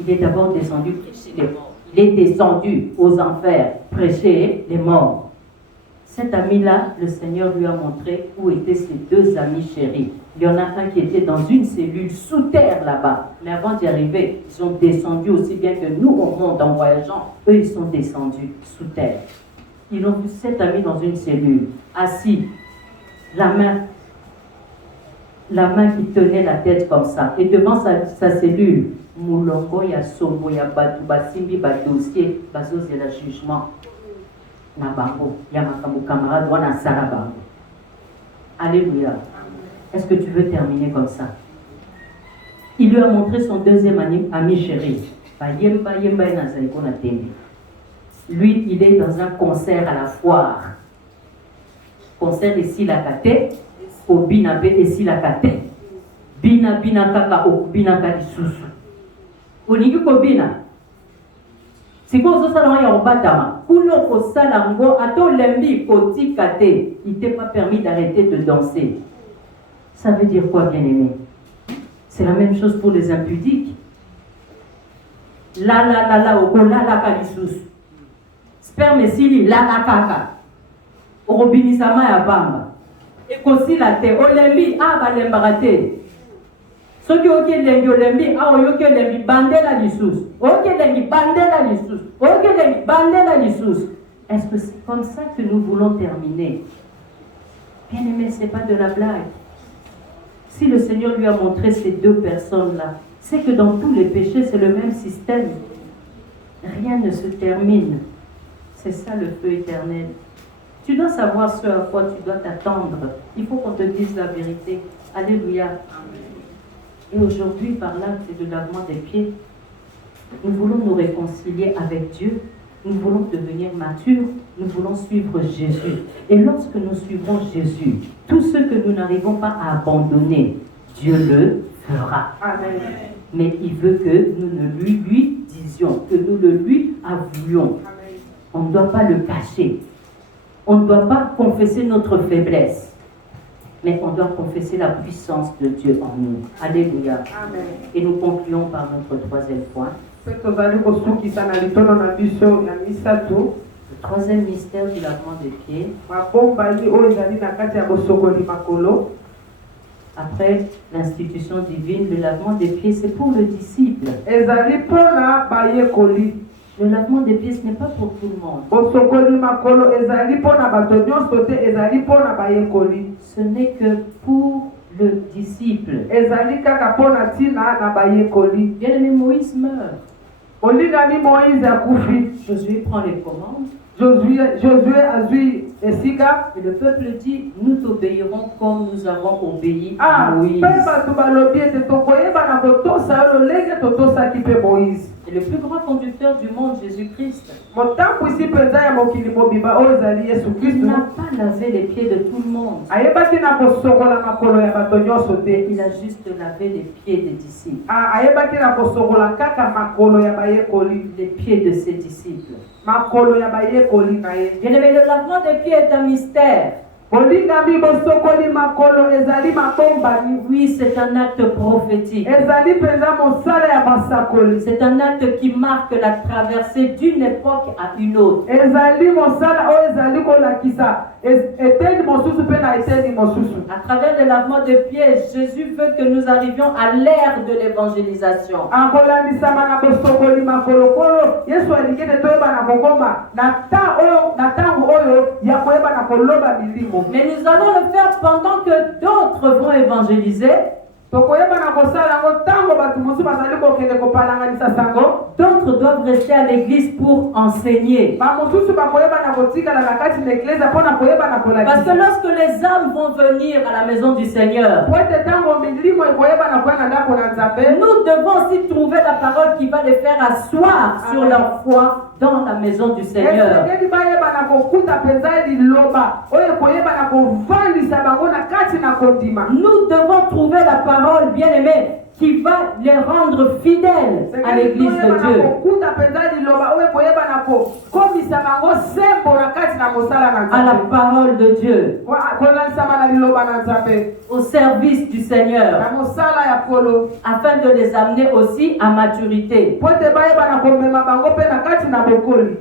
il est d'abord descendu prêcher les morts. Il est descendu aux enfers, prêcher les morts. Cet ami-là, le Seigneur lui a montré où étaient ses deux amis chéris. Il y en a un qui était dans une cellule sous terre là-bas. Mais avant d'y arriver, ils sont descendus aussi bien que nous, on monte en voyageant. Eux, ils sont descendus sous terre. Ils ont vu cet ami dans une cellule, assis, la main qui tenait la tête comme ça. Et devant sa cellule, Moulongo ya sombo ya batu basimbi ba dossier bazozi la jugement na bango ya makambo camarade wana sala bango. Alléluia. Est-ce que tu veux terminer comme ça? Il lui a montré son deuxième ami chéri. Lui, il est dans un concert à la foire. Concert ici la kate, au binabe ici la kate. Bina kaka au bina kalisusu. Oningi kobina. Siko osala ya obatama. Kuno kosala ngo ato lembi koti kate. Il t'est pas permis d'arrêter de danser. Ça veut dire quoi, bien-aimé? C'est la même chose pour les impudiques. La okola la kalisusu. Sperme sili la kaka. Orobinisama ya bamba. Ekosi la te olembi balembarate. Soki okelengi olembi oyokelembi bandela lisusu. Okelengi bandela lisusu. Okelengi bandela lisusu. Est-ce que c'est comme ça que nous voulons terminer? Bien aimé, c'est pas de la blague. Si le Seigneur lui a montré ces deux personnes-là, c'est que dans tous les péchés, c'est le même système. Rien ne se termine. C'est ça le feu éternel. Tu dois savoir ce à quoi tu dois t'attendre. Il faut qu'on te dise la vérité. Alléluia. Et aujourd'hui, par l'acte de lavement des pieds, nous voulons nous réconcilier avec Dieu. Nous voulons devenir matures. Nous voulons suivre Jésus. Et lorsque nous suivrons Jésus, tout ce que nous n'arrivons pas à abandonner, Dieu le fera. Amen. Mais il veut que nous ne lui disions, que nous le lui avouions. Amen. On ne doit pas le cacher. On ne doit pas confesser notre faiblesse. Mais on doit confesser la puissance de Dieu en nous. Alléluia. Amen. Et nous concluons par notre troisième point. Le troisième mystère du lavement des pieds. Après l'institution divine, le lavement des pieds, c'est pour le disciple. Le lavement des pieds, ce n'est pas pour tout le monde. Ce n'est que pour le disciple. Bien-aimé, Moïse meurt. Josué prend les commandes. Et le peuple dit, nous t'obéirons comme nous avons obéi à Moïse. Et le plus grand conducteur du monde, Jésus-Christ, il n'a pas lavé les pieds de tout le monde. Il a juste lavé les pieds des disciples. Les pieds de ses disciples. Bien-aimé, le lavement des pieds est un mystère. Oui, c'est un acte prophétique. C'est un acte qui marque la traversée d'une époque à une autre. À travers le lavement de pieds, Jésus veut que nous arrivions à l'ère de l'évangélisation. Mais nous allons le faire pendant que d'autres vont évangéliser. D'autres doivent rester à l'église pour enseigner. Parce que lorsque les âmes vont venir à la maison du Seigneur, nous devons aussi trouver la parole qui va les faire asseoir sur leur foi dans la maison du Seigneur. Nous devons trouver la parole, bien-aimée, qui va les rendre fidèles à l'église de Dieu. À la parole de Dieu. Au service du Seigneur. Afin de les amener aussi à maturité.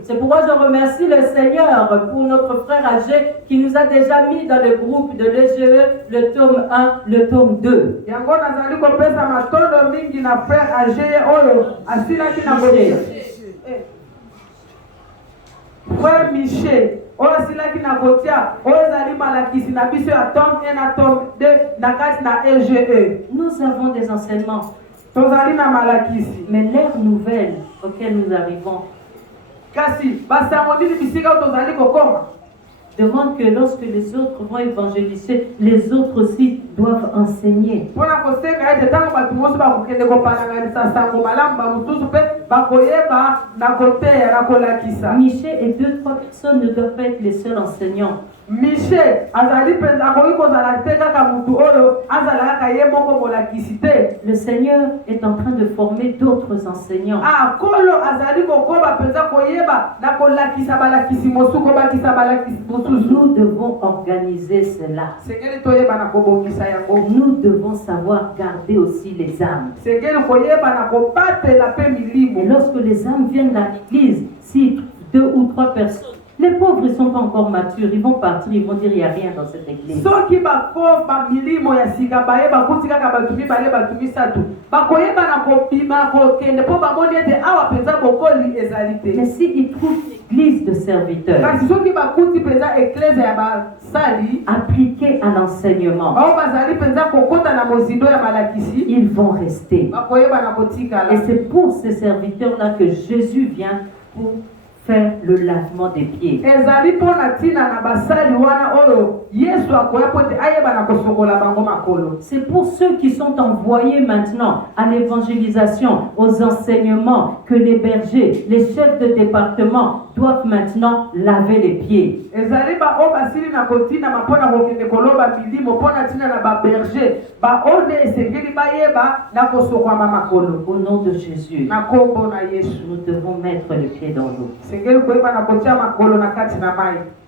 C'est pourquoi je remercie le Seigneur pour notre frère âgé qui nous a déjà mis dans le groupe de l'EGE, le tome 1, le tome 2. Frère Michel, osilaki na kotia ozali malakisi na biso ya tome 1 na tome 2 na kati na EGE. Nous avons des enseignements. Tozali na malakisi. Mais l'ère nouvelle auquel nous arrivons kasi basango nini bisika tozali kokoma demande que lorsque les autres vont évangéliser, les autres aussi doivent enseigner. Michel et 2-3 personnes ne doivent pas être les seuls enseignants. Le Seigneur est en train de former d'autres enseignants. Nous devons organiser cela. Nous devons savoir garder aussi les âmes. Et lorsque les âmes viennent à l'église, si 2 ou 3 personnes, les pauvres ne sont pas encore matures, ils vont partir, ils vont dire il n'y a rien dans cette église. Mais s'ils trouvent une église de serviteurs appliqués à l'enseignement, ils vont rester. Et c'est pour ces serviteurs-là que Jésus vient pour faire le lavement des pieds. C'est pour ceux qui sont envoyés maintenant à l'évangélisation, aux enseignements, que les bergers, les chefs de département doivent maintenant laver les pieds. Au nom de Jésus, nous devons mettre les pieds dans l'eau.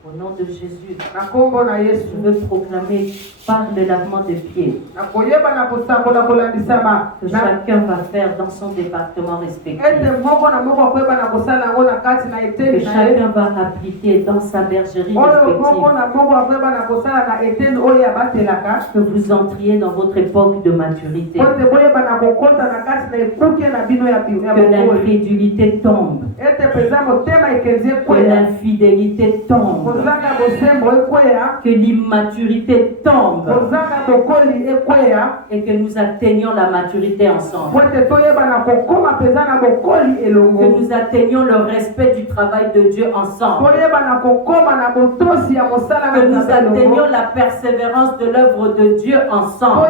Au nom de Jésus, je veux proclamer par le lavement des pieds que chacun va faire dans son département respectif. Que chacun va appliquer dans sa bergerie respective. Que vous entriez dans votre époque de maturité. Que l'incrédulité tombe. Que l'infidélité tombe. Que l'immaturité tombe. Et que nous atteignions la maturité ensemble. Que nous atteignions le respect du travail de Dieu ensemble. Que nous atteignions la persévérance de l'œuvre de Dieu ensemble.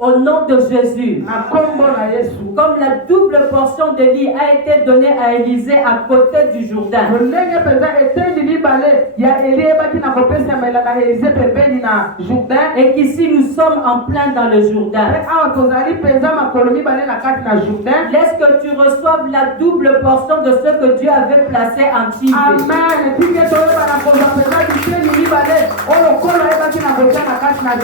Au nom de Jésus. Comme la double portion d'Élie a été donnée à Élisée à côté du Jourdain. Et qu'ici nous sommes en plein dans le Jourdain. Laisse que tu reçoives la double portion de ce que Dieu avait placé en Tibé.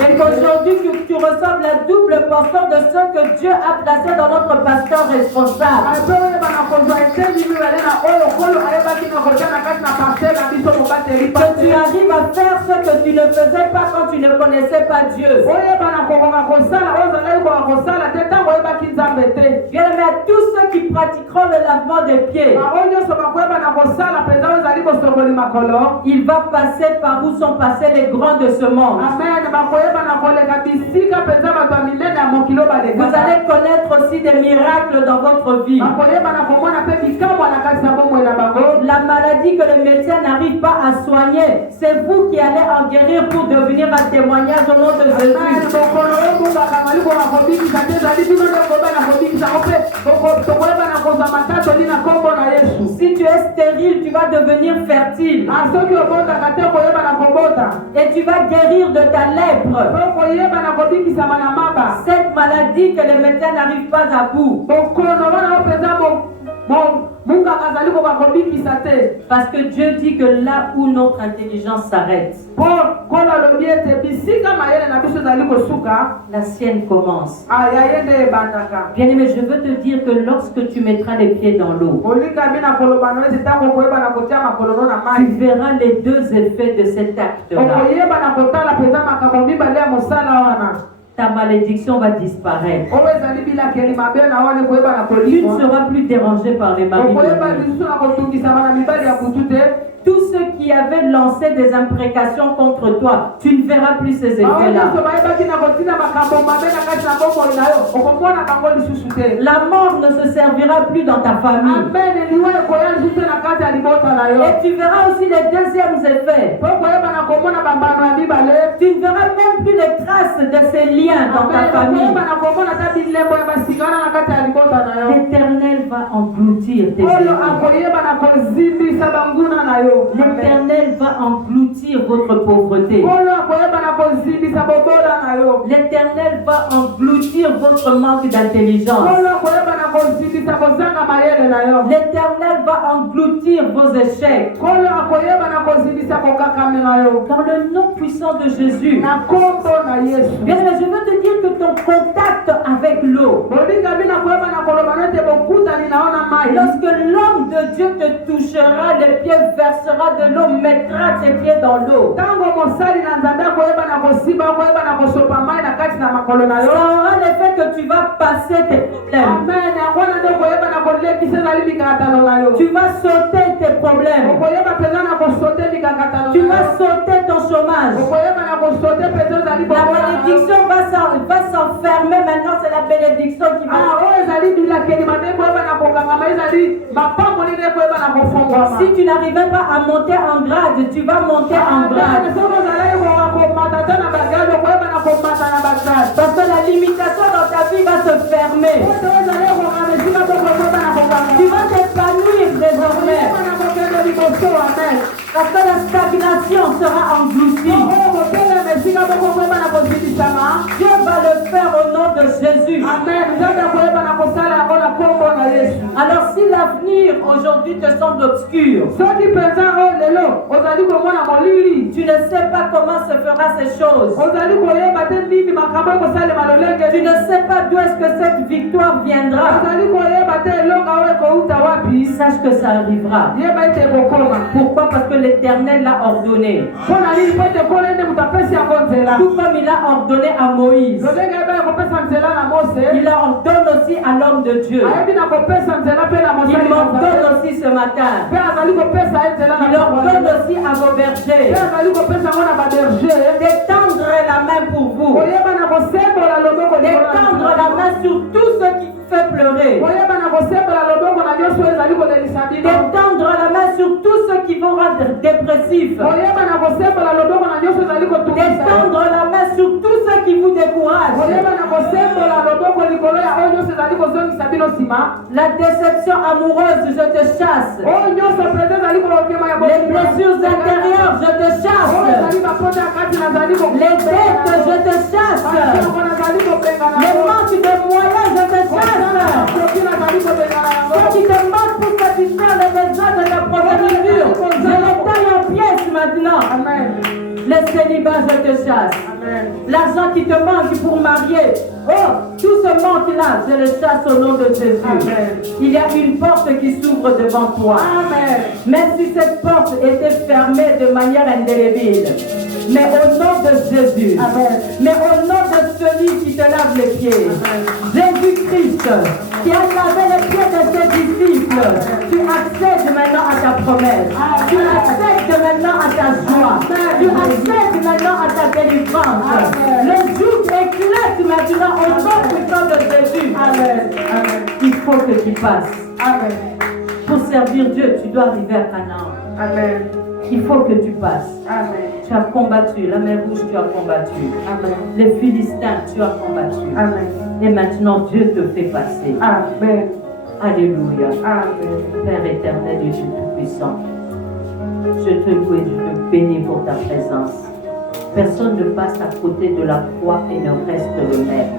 Et qu'aujourd'hui tu reçoives la double portion de ce que Dieu a placé dans notre pasteur responsable. Que tu arrives à faire ce que tu ne faisais pas quand tu ne connaissais pas Dieu. Bien-aimés, à tous ceux qui pratiqueront le lavement des pieds, il va passer par où sont passés les grands de ce monde. Vous allez connaître aussi des miracles dans votre vie. La maladie que le médecin n'arrive pas à soigner, c'est vous qui allez en guérir pour devenir un témoignage au nom de Jésus. Si tu es stérile, tu vas devenir fertile. Et tu vas guérir de ta lèpre. Cette maladie que les médecins n'arrivent pas à bout. Parce que Dieu dit que là où notre intelligence s'arrête, la sienne commence. Bien-aimé, je veux te dire que lorsque tu mettras les pieds dans l'eau, tu verras les deux effets de cet acte-là. Ta malédiction va disparaître. Tu ne seras plus dérangé par les maris. Tous ceux qui avaient lancé des imprécations contre toi, tu ne verras plus ces effets-là. La mort ne se servira plus dans ta famille. Et tu verras aussi les deuxièmes effets. Tu ne verras même plus les traces de ces liens dans ta famille. L'Éternel va engloutir tes ennemis. L'Éternel va engloutir votre pauvreté. L'Éternel va engloutir votre manque d'intelligence. L'Éternel va engloutir vos échecs. Dans le nom puissant de Jésus. Bien, je veux te dire que ton contact avec l'eau, lorsque l'homme de Dieu te touchera, les pieds versera de l'eau, mettra tes pieds dans l'eau. Ça aura l'effet que tu vas passer tes problèmes. Tu vas sauter tes problèmes. Tu vas sauter ton chômage. La malédiction va s'enfermer maintenant, c'est la bénédiction qui va. Si tu n'arrivais pas à monter en grade, tu vas monter en grade. Parce que la limitation dans ta vie va se fermer. Tu vas t'épanouir désormais. Parce que la stagnation sera engloutie. Dieu va le faire au nom de Jésus. Alors si l'avenir aujourd'hui te semble obscur, tu ne sais pas comment se fera ces choses, tu ne sais pas d'où est-ce que cette victoire viendra, sache que ça arrivera. Pourquoi? Parce que l'Éternel l'a ordonné. Tout comme il a ordonné à Moïse, il ordonne aussi à l'homme de Dieu. Il m'ordonne aussi ce matin. Il ordonne aussi à vos bergers d'étendre la main pour vous, d'étendre la main sur tout ce qui fait pleurer, d'étendre la main sur tous ceux qui vont rendre dépressifs, d'étendre la main sur tous ceux qui vous découragent. La déception amoureuse, je te chasse. Les blessures intérieures, je te chasse. Les dettes, je te chasse. Les manques de moyens, je te chasse. Ce qui te manque pour satisfaire les besoins de ta progéniture, je les taille en pièces maintenant. Amen. Les célibats, je te chasse. L'argent qui te manque pour marier, oh, tout ce manque-là, je le chasse au nom de Jésus. Amen. Il y a une porte qui s'ouvre devant toi. Amen. Même si cette porte était fermée de manière indélébile, mais au nom de Jésus, amen, mais au nom de celui qui te lave les pieds, Jésus-Christ, qui a lavé les pieds de ses disciples, amen, tu accèdes maintenant à ta promesse, amen, tu accèdes maintenant à ta joie, amen, tu accèdes maintenant à ta délivrance. Amen. Le jour éclate maintenant au nom puissant de Jésus. Amen. Amen. Il faut que tu passes. Amen. Pour servir Dieu, tu dois arriver à Canaan. Amen. Il faut que tu passes. Amen. Tu as combattu la mer rouge, tu as combattu. Amen. Les Philistins, tu as combattu. Amen. Et maintenant, Dieu te fait passer. Amen. Alléluia. Amen. Père éternel et Dieu tout-puissant, je te loue et je te bénis pour ta présence. Personne ne passe à côté de la croix et ne reste le même.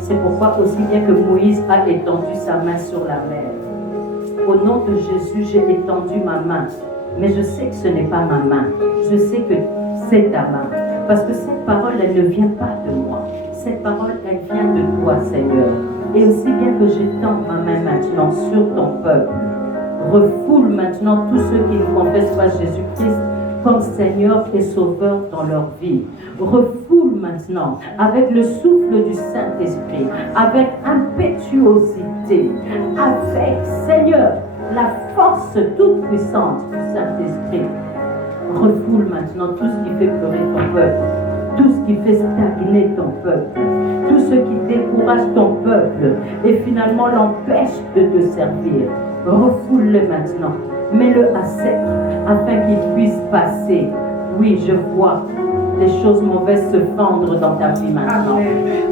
C'est pourquoi aussi bien que Moïse a étendu sa main sur la mer, au nom de Jésus, j'ai étendu ma main. Mais je sais que ce n'est pas ma main. Je sais que c'est ta main. Parce que cette parole, elle ne vient pas de moi. Cette parole, elle vient de toi, Seigneur. Et aussi bien que j'étends ma main maintenant sur ton peuple, refoule maintenant tous ceux qui ne confessent pas Jésus-Christ comme Seigneur et Sauveur dans leur vie. Refoule maintenant avec le souffle du Saint-Esprit, avec impétuosité, avec, Seigneur, la force toute puissante du Saint-Esprit. Refoule maintenant tout ce qui fait pleurer ton peuple, tout ce qui fait stagner ton peuple, tout ce qui décourage ton peuple et finalement l'empêche de te servir. Refoule-le maintenant, mets-le à sec afin qu'il puisse passer. Oui, je vois les choses mauvaises se fendre dans ta vie maintenant.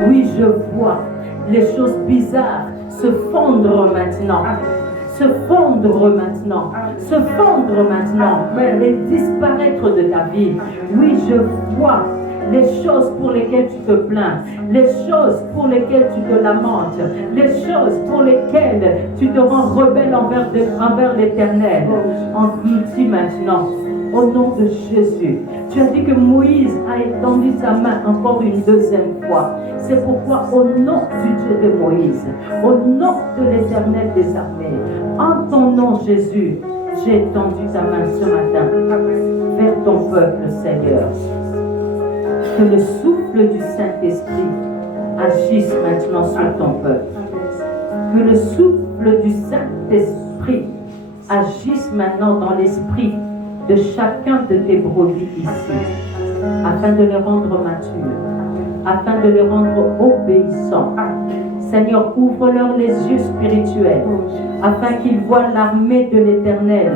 Oui, je vois les choses bizarres se fondre maintenant. Se fondre maintenant, se fondre maintenant et disparaître de ta vie. Oui, je vois les choses pour lesquelles tu te plains, les choses pour lesquelles tu te lamentes, les choses pour lesquelles tu te rends rebelle envers l'Éternel. En dis maintenant, au nom de Jésus, tu as dit que Moïse a étendu sa main encore une deuxième fois. C'est pourquoi au nom du Dieu de Moïse, au nom de l'Éternel des armées, en ton nom Jésus, j'ai étendu ta main ce matin vers ton peuple, Seigneur. Que le souffle du Saint-Esprit agisse maintenant sur ton peuple. Que le souffle du Saint-Esprit agisse maintenant dans l'esprit de chacun de tes brebis ici, afin de les rendre matures, afin de les rendre obéissants. Seigneur, ouvre-leur les yeux spirituels, afin qu'ils voient l'armée de l'Éternel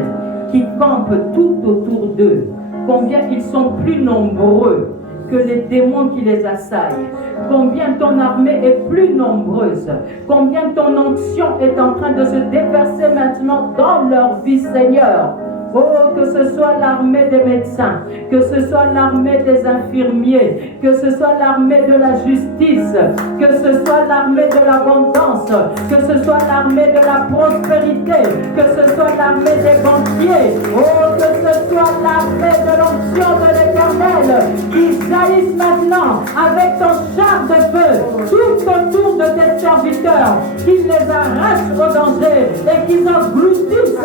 qui campe tout autour d'eux. Combien ils sont plus nombreux que les démons qui les assaillent. Combien ton armée est plus nombreuse. Combien ton onction est en train de se déverser maintenant dans leur vie, Seigneur. Oh, que ce soit l'armée des médecins, que ce soit l'armée des infirmiers, que ce soit l'armée de la justice, que ce soit l'armée de l'abondance, que ce soit l'armée de la prospérité, que ce soit l'armée des banquiers. Oh, que ce soit l'armée de l'onction de l'Éternel qui jaillisse maintenant avec ton char de feu tout autour de tes serviteurs, qu'ils les arrachent au danger et qu'ils engloutissent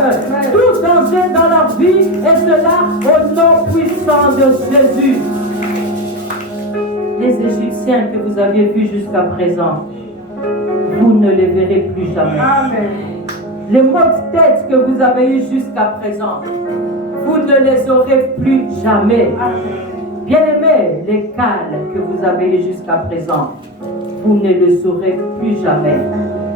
tout danger dans leur vie, et cela au nom puissant de Jésus. Les Égyptiens que vous aviez vus jusqu'à présent, vous ne les verrez plus jamais. Amen. Les maux de tête que vous avez eus jusqu'à présent, vous ne les aurez plus jamais. Bien-aimés, les cales que vous avez eus jusqu'à présent, vous ne les aurez plus jamais.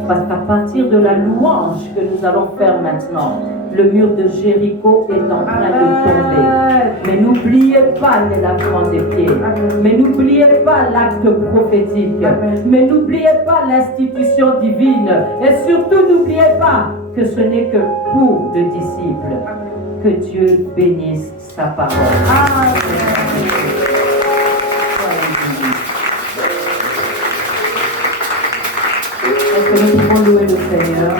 Parce qu'à partir de la louange que nous allons faire maintenant, le mur de Jéricho est en train de tomber. Mais n'oubliez pas les lavements des pieds. Mais n'oubliez pas l'acte prophétique. Mais n'oubliez pas l'institution divine. Et surtout, n'oubliez pas que ce n'est que pour le disciple. Que Dieu bénisse sa parole. Est-ce que nous pouvons louer le Seigneur?